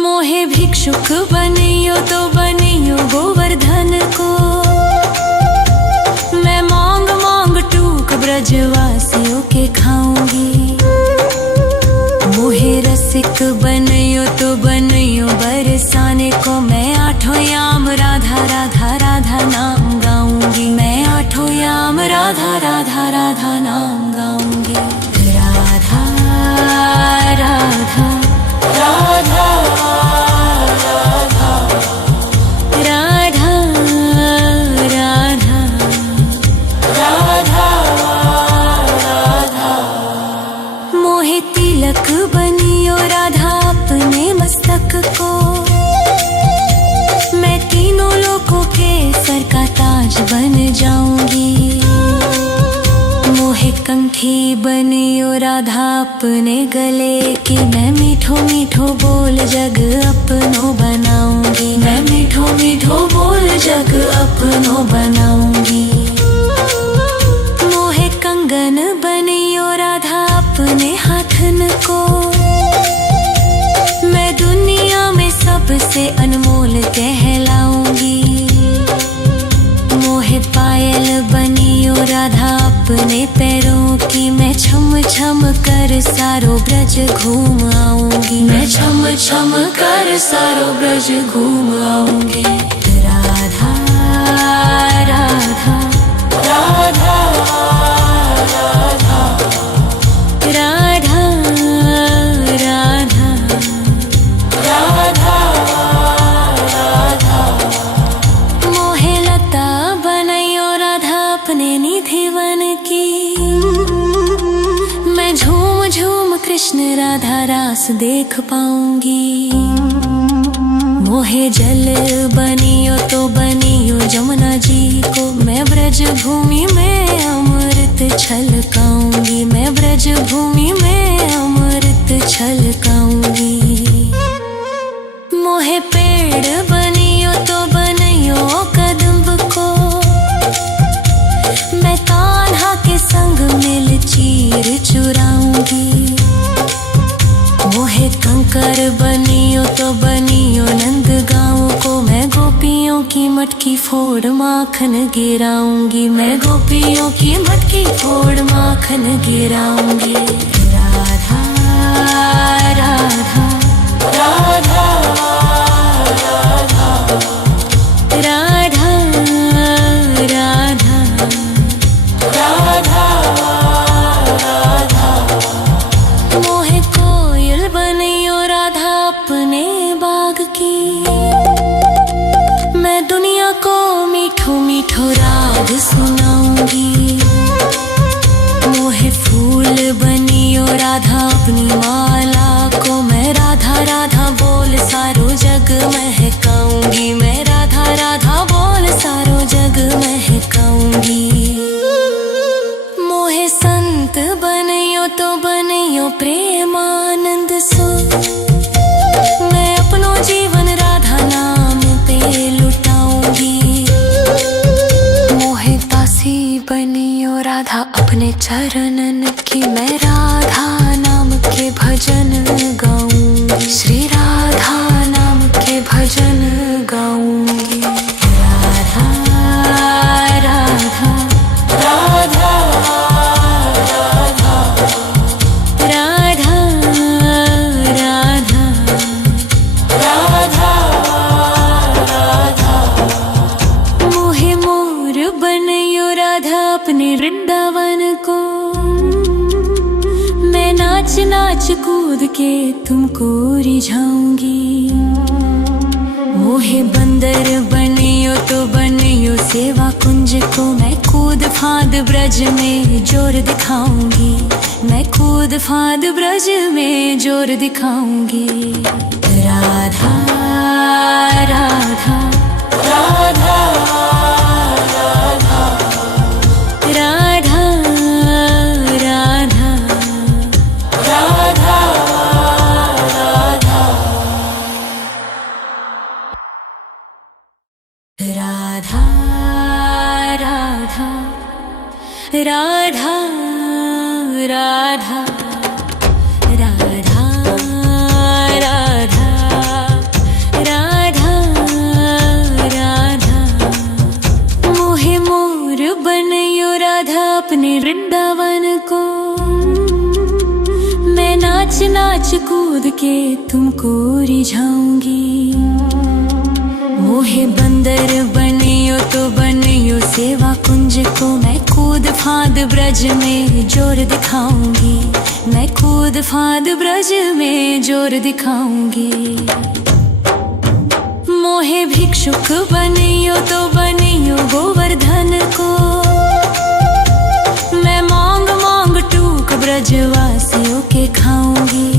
मोहे भिक्षुक बनियो तो बनियो गोवर्धन को, मैं मांग मांग टूक ब्रजवासियों के खाऊंगी। मोहे रसिक बनियो तो बनियो बरसाने को, मैं आठों याम राधा राधा राधा नाम गाऊंगी, मैं आठों याम राधा राधा राधा राखी बनियो राधा अपने गले की। मैं मीठो मीठो बोल जग अपनो बनाऊंगी। मैं मीठो मीठो बोल जग अपनो बनाऊंगी। मोहे कंगन बनियो राधा अपने हाथन को। मैं दुनिया में सबसे अनमोल कहलाऊंगी। मोहे पायल बनियो राधा अपने पैरों की। मैं छम छम कर सारो ब्रज घूम आऊंगी। मैं छम छम कर सारो ब्रज घूम आऊंगी। राधा राधा राधा राधा राधा राधा राधा राधा। मोहे लता बनैयो राधा अपने निधि वन की। मैं झूम झूम कृष्ण राधा रास देख पाऊंगी। मोहे जल बनियो तो बनियो जमुना जी को। मैं ब्रज भूमि में अमृत छलकाऊंगी। मैं ब्रज भूमि में अमृत छलकाऊंगी। मोहे पेड़ बनियो तो बनियो कदम्ब को। मैं कान्हा के संग मिल चीर चुराऊंगी। मोहे कंकर बनियो तो बनियो नंद गाँव को। मैं गोपियों की मटकी फोड़ माखन गिराऊंगी। मैं गोपियों की मटकी फोड़ माखन गिराऊंगी। राधा राधा राधा राधा राधा राधा राधा राधा। मोहे कोयल बनियो राधा अपने बाग की। मैं दुनिया को मीठो मीठो राग सुनाऊंगी। मोहे फूल बनियो राधा अपनी माला को। मैं राधा राधा बोल सारो जग महकाऊंगी। मैं राधा राधा बोल सारो जग महकाऊंगी। मोहे संत बनियो तो बनियो प्रेमानंद सो। मैं अपनो जीवन राधा नाम पे लुटाऊंगी। मोहे दासी बनियो राधा अपने चरणन की। मैं राधा नाम के भजन गाऊंगी। श्री राधा नाम के भजन गाऊंगी। राधा राधा राधा राधा राधा राधा राधा राधा। मोहे मोर बनियो राधा अपने वृंदावन को। मैं नाच नाच कूद के तुमको रिझाऊंगी। मोहे बंदर बनियो तो बनियो सेवा कुंज को। मैं कूद फांद ब्रज में जोर दिखाऊंगी। मैं कूद फांद ब्रज में जोर दिखाऊंगी। राधा राधा राधा राधा राधा राधा राधा राधा राधा राधा राधा राधा राधा राधा राधा। मोहे मोर बनियो राधा अपने वृंदावन को। मैं नाच नाच कूद के तुमको रिझाऊंगी। मोहे बंदर बनियो तो बनियो सेवा कुंज को। मैं कूद फांद ब्रज में जोर दिखाऊंगी। मैं कूद फांद ब्रज में जोर दिखाऊंगी। मोहे भिक्षुक बनियो तो बनियो गोवर्धन को। मैं मांग मांग टूक ब्रजवासियों के खाऊंगी।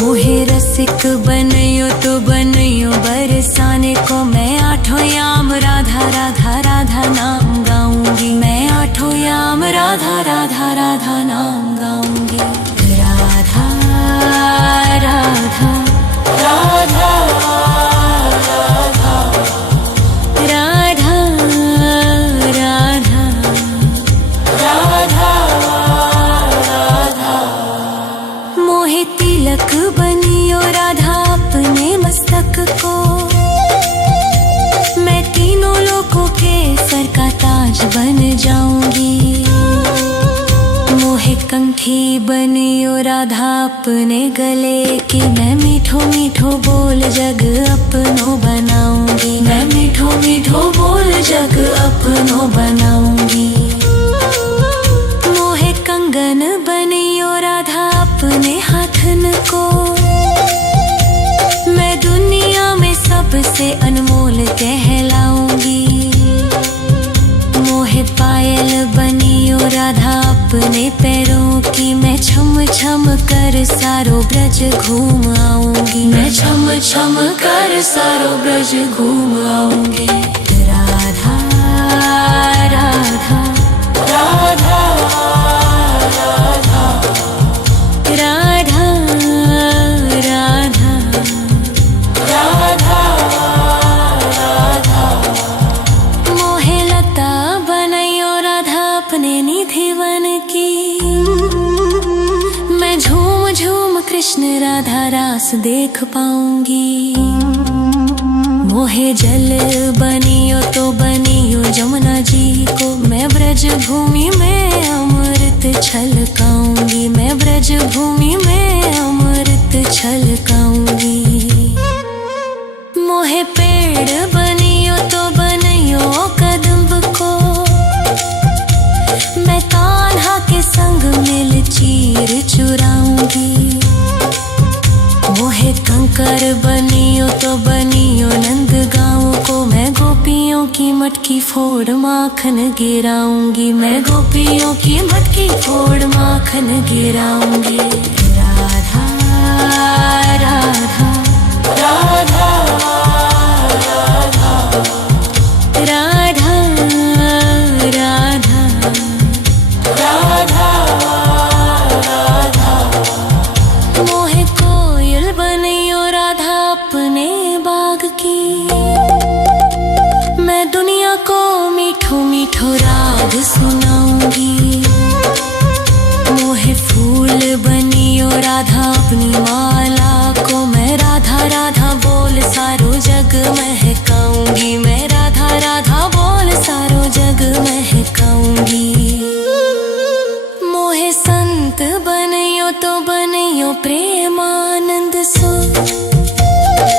मोहे रसिक बनियो तो बनियो बरसाने को। मैं आठों याम राधा राधा राधा नाम गाऊंगी। मैं आठों याम राधा राधा आज बन जाऊंगी। मोहे कंठी बनियो राधा अपने गले की, मैं मीठो मीठो बोल जग अपनो बनाऊंगी। मैं मीठो मीठो बोल जग अपनो बनाऊंगी। मोहे कंगन बनियो राधा अपने हाथन को, मैं दुनिया में सबसे अनमोल कहलाऊंगी। मोहे पायल बनियो राधा अपने पैरों की, मैं छम छम कर सारो ब्रज घूम आऊंगी। मैं छम छम कर सारो ब्रज घूम आऊंगी। राधा राधा राधा राधा राधा राधा राधा राधा। मोहे लता बनैयो राधा अपने निधि वन की, मैं झूम झूम कृष्ण राधा रास देख पाऊंगी। मोहे जल बनियो तो बनियो जमुना जी को, मैं ब्रज भूमि में अमृत छलकाऊंगी। मैं ब्रज भूमि में अमृत छलकाऊंगी। मोहे पेड़ बनियो तो बनियो कदम्ब को, मैं कान्हा के संग मिल चीर चुराऊंगी। मोहे कंकर बनियो तो बनियो नंद गाँव को, मैं गोपियों की मटकी फोड़ माखन गिराऊंगी। मैं गोपियों की मटकी फोड़ माखन गिराऊंगी। राधा राधा राधा राधा राधा राधा राधा राधा। मोहे कोयल बनियो राधा अपने बाग की, मैं दुनिया को मीठो मीठो राग सुनाऊंगी। मोहे फूल बनियो राधा अपनी माला को, मैं राधा राधा बोल सारो जग महकाऊंगी। मैं राधा राधा बोल सारो जग महकाऊंगी। मोहे संत बनियो तो बनियो प्रेमानंद सो,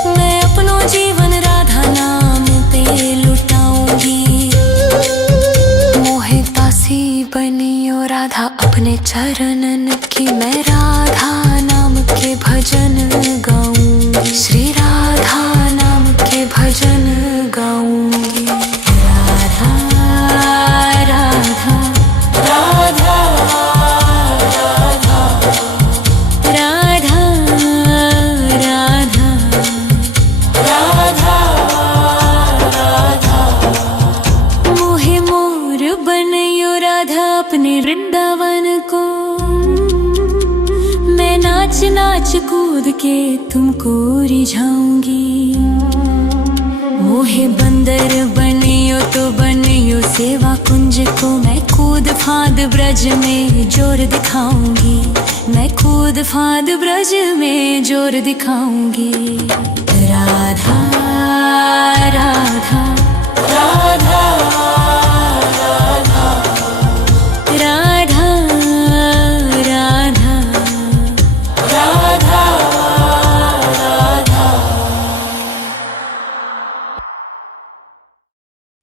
मैं अपनो जीवन राधा नाम पे लुटाऊंगी। मोहे दासी बनियो राधा अपने चरणन की, मैं राधा नाम के भजन गाऊंगी। श्री राधा नाम के भजन गाऊंगी। राधा राधा राधा राधा राधा राधा राधा राधा। मोहे मोर बनियो राधा अपने वृंदावन को, मैं नाच नाच कूद के तुमको रिझाऊंगी। मोहे बंदर बनियो तो बनियो सेवा कुंज को, मैं कूद फांद ब्रज में जोर दिखाऊंगी। मैं कूद फांद ब्रज में जोर दिखाऊंगी। राधा राधा राधा राधा राधा राधा राधा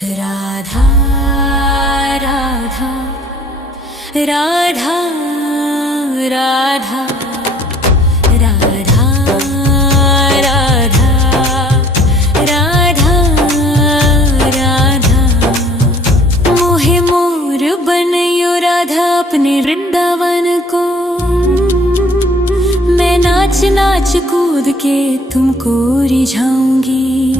राधा राधा राधा राधा राधा राधा राधा राधा। मोहे मोर बनियो राधा अपने वृंदावन को, मैं नाच नाच कूद के तुमको रिझाऊंगी।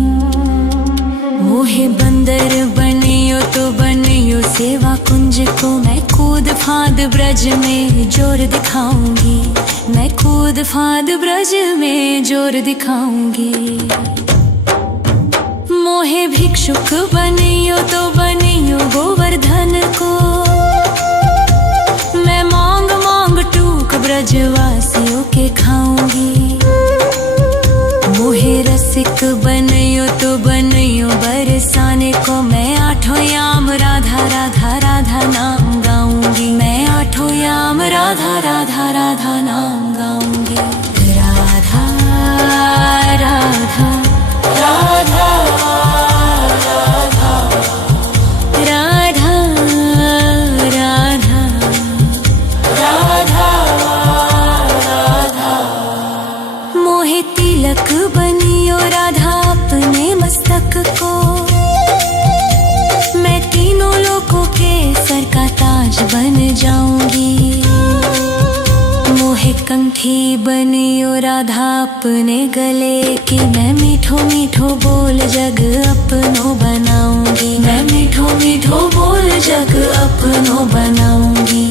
मोहे बंदर बनियो तो बनियो सेवा कुंज को, मैं कूद फांद ब्रज में जोर दिखाऊंगी। मैं कूद फांद ब्रज में जोर दिखाऊंगी। मोहे भिक्षुक बनियो तो बनियो गोवर्धन को, मैं मांग मांग टूक ब्रजवासियों के खाऊंगी। मोहे रसिक बनियो तो बनियो बरसाने को, मैं आठों याम राधा राधा राखी बनियो राधा अपने गले की। मैं मीठो मीठो बोल जग अपनो बनाऊंगी। मैं मीठो मीठो बोल जग अपनो बनाऊंगी।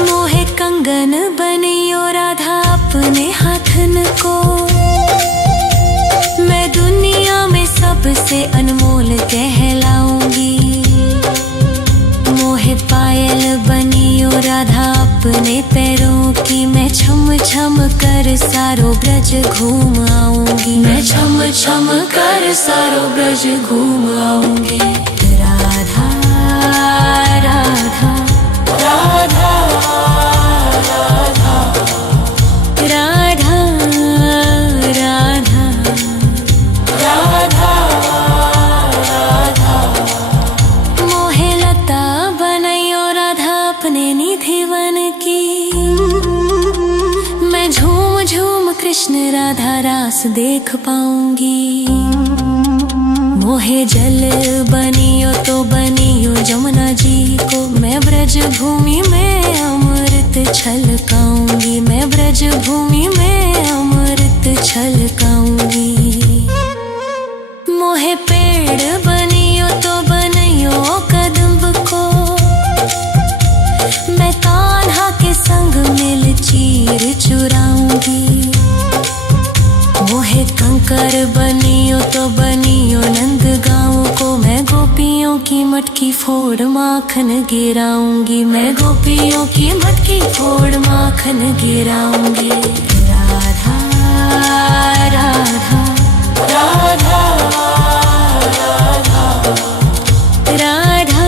मोहे कंगन बनियो राधा अपने हाथन को। मैं दुनिया में सबसे अनमोल कहलाऊंगी। मोहे पायल बनियो राधा अपने पैरों की। मैं छम छम कर सारो ब्रज घूम आऊंगी। मैं छम छम कर सारो ब्रज घूम आऊंगी। राधा राधा राधा राधा राधा राधा राधा राधा। मोहे लता बनैयो राधा अपने निधि वन की। मैं झूम झूम कृष्ण राधा रास देख पाऊंगी। मोहे जल बनियो तो बनियो जमुना जी को। मैं ब्रज भूमि में अमृत छलकाऊंगी। मैं ब्रज भूमि में अमृत छलकाऊंगी। मोहे पेड़ बनियो तो बनियो कदम्ब को। मैं कान्हा के संग मिल चीर चुराऊंगी। मोहे कंकर बनियो तो बनियो नंद गाँव को। मैं गोपियों की मटकी फोड़ माखन गिराऊंगी। मैं गोपियों की मटकी फोड़ माखन गिराऊंगी। राधा राधा राधा राधा राधा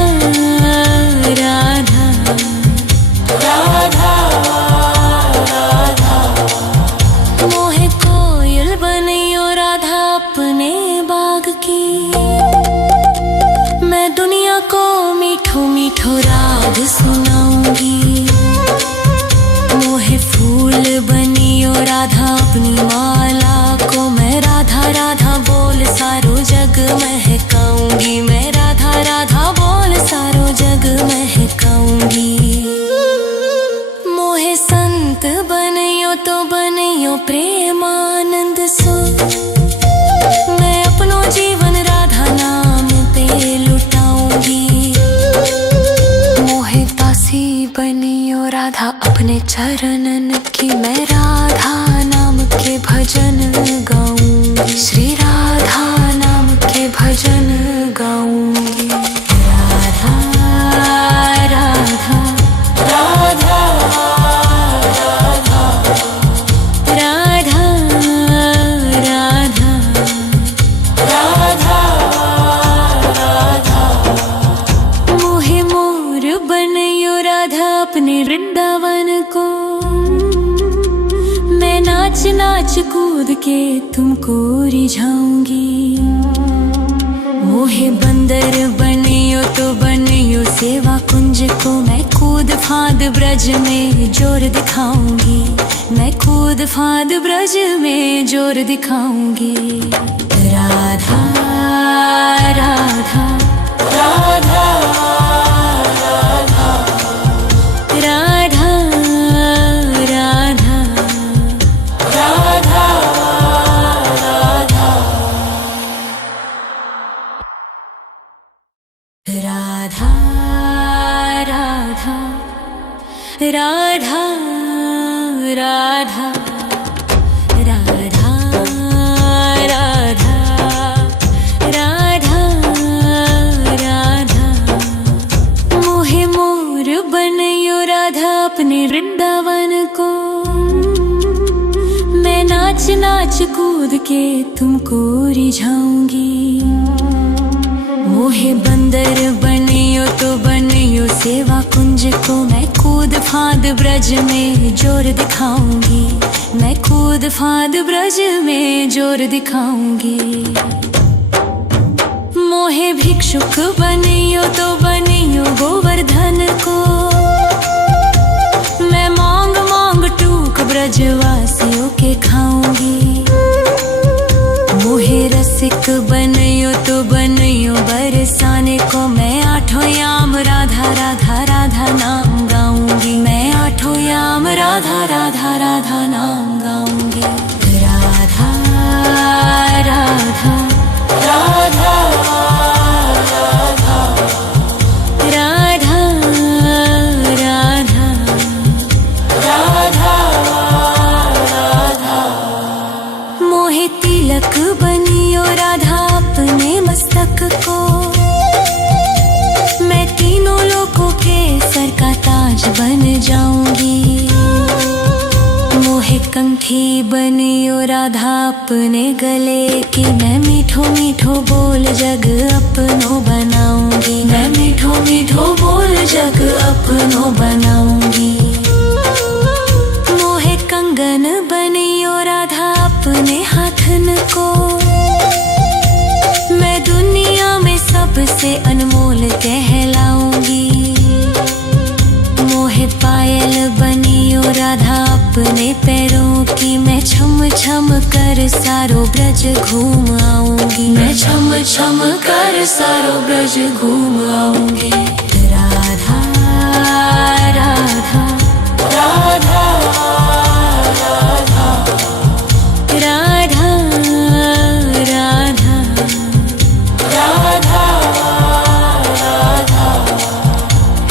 राधा राधा राधा। मोहे कोयल बनियो राधा अपने बाग की। मैं दुनिया को मीठो मीठो राग सुनाऊंगी। मोहे फूल बनियो राधा अपनी माला को। मैं राधा राधा बोल सारो जग महकाऊंगी। मैं राधा राधा बोल सारो जग महकाऊंगी। मोहे संत बनियो तो बनियो प्रेमानंद सो। मैं अपनो जीवन राधा नाम पे लुटाऊंगी। मोहे दासी बनियो राधा अपने चरणन की। मैं राधा नाम के भजन गाऊंगी। श्री राधा नाम के भजन गाऊंगी। राधा राधा राधा राधा राधा राधा राधा राधा। मोहे मोर बनियो राधा अपने वृंदावन को। मैं नाच नाच कूद के तुमको रिझाऊंगी। मोहे बंदर बनियो तो बनियो सेवा कुंज को। मैं कूद फांद ब्रज में जोर दिखाऊंगी। मैं कूद फांद ब्रज में जोर दिखाऊंगी। राधा राधा राधा राधा राधा राधा राधा राधा राधा राधा राधा राधा राधा राधा राधा। मोहे मोर बनियो राधा अपने वृंदावन को। मैं नाच नाच कूद के तुमको रिझाऊंगी। मोहे बंदर बनियो तो बनियो सेवा कुंज को। मैं कूद फांद ब्रज में जोर दिखाऊंगी। मैं कूद फांद ब्रज में जोर दिखाऊंगी। मोहे भिक्षुक बनियो तो बनियो गोवर्धन को। मैं मांग मांग टूक ब्रजवासियों के खाऊंगी। मोहे रसिक बनियो तो बनियो बरसाने को। मैं आठों याम राधा राधा राधा नाम गाऊंगी। मैं आठों याम राधा राधा बन जाऊंगी। मोहे कंठी बनियो राधा अपने गले की, मैं मीठो मीठो बोल जग अपनो बनाऊंगी। मैं मीठो मीठो बोल जग अपनो बनाऊंगी। मोहे कंगन बनियो राधा अपने हाथन को, मैं दुनिया में सबसे अनमोल कहलाऊंगी। मोहे पायल बनियो राधा अपने पैरों की, मैं छम छम कर सारो ब्रज घूम आऊंगी। मैं छम छम कर सारो ब्रज घूम आऊंगी। राधा राधा राधा राधा राधा राधा राधा राधा।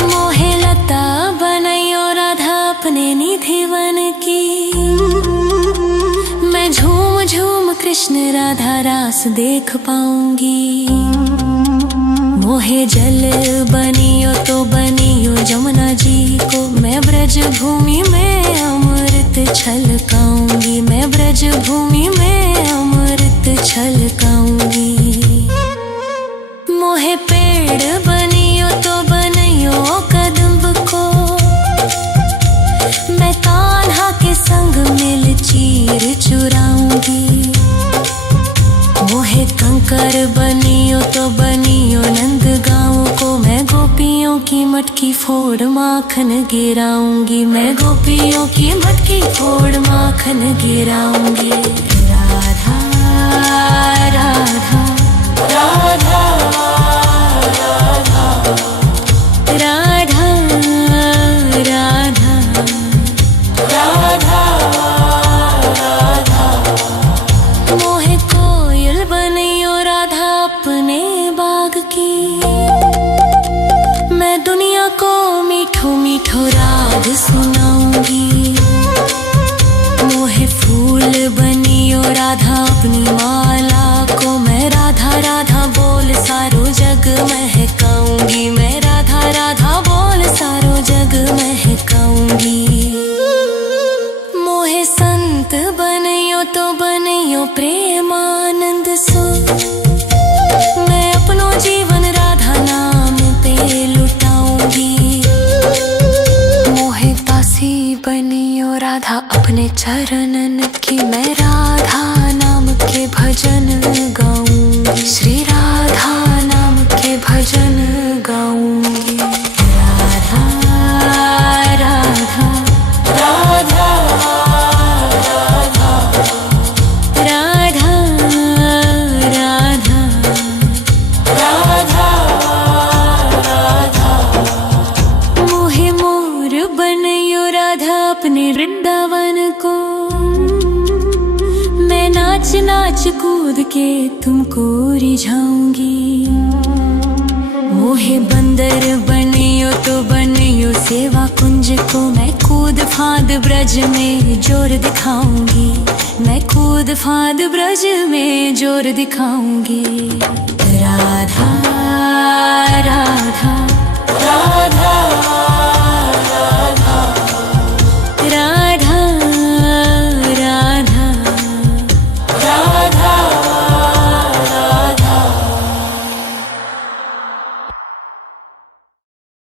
मोहे लता बनैयो राधा अपने निधि वन की, मैं झूम झूम कृष्ण राधा रास देख पाऊंगी। मोहे जल बनियो तो बनियो जमुना जी को, मैं ब्रज भूमि में अमृत छलकाऊंगी। मैं ब्रज भूमि में अमृत छलकाऊंगी। मोहे पेड़ बनियो तो बनियो कदम्ब को, मैं कान्हा के संग मिल चीर चुराऊंगी। मोहे कंकर बनियो तो बनियो नंद गाँव को, मैं गोपियों की मटकी फोड़ माखन गिराऊंगी। मैं गोपियों की मटकी फोड़ माखन गिराऊंगी। राधा राधा राधा राधा राधा राधा राधा राधा। मोहे कोयल बनियो राधा अपने बाग की, मैं दुनिया को मीठो मीठो राग सुनाऊंगी। मोहे फूल बनियो राधा अपनी माला को, मैं राधा राधा बोल सारो जग महकाऊंगी। मैं राधा राधा बोल सारो जग महकाऊंगी। मोहे संत बनियो तो बनियो प्रेमानंद सो, मैं अपनो जीवन राधा नाम पे लुटाऊंगी। मोहे दासी बनियो राधा अपने चरणन की, मैं राधा नाम के भजन गाऊंगी। श्री राधा नाम के भजन गाऊंगी। राधा राधा राधा राधा राधा राधा राधा राधा। मोहे मोर बनियो राधा अपने वृंदावन को, मैं नाच नाच कूद के तुमको रिझाऊंगी। मोहे बंदर बनियो तो बनियो सेवा कुंज को, मैं कूद फांद ब्रज में जोर दिखाऊंगी। मैं कूद फांद ब्रज में जोर दिखाऊंगी। राधा राधा राधा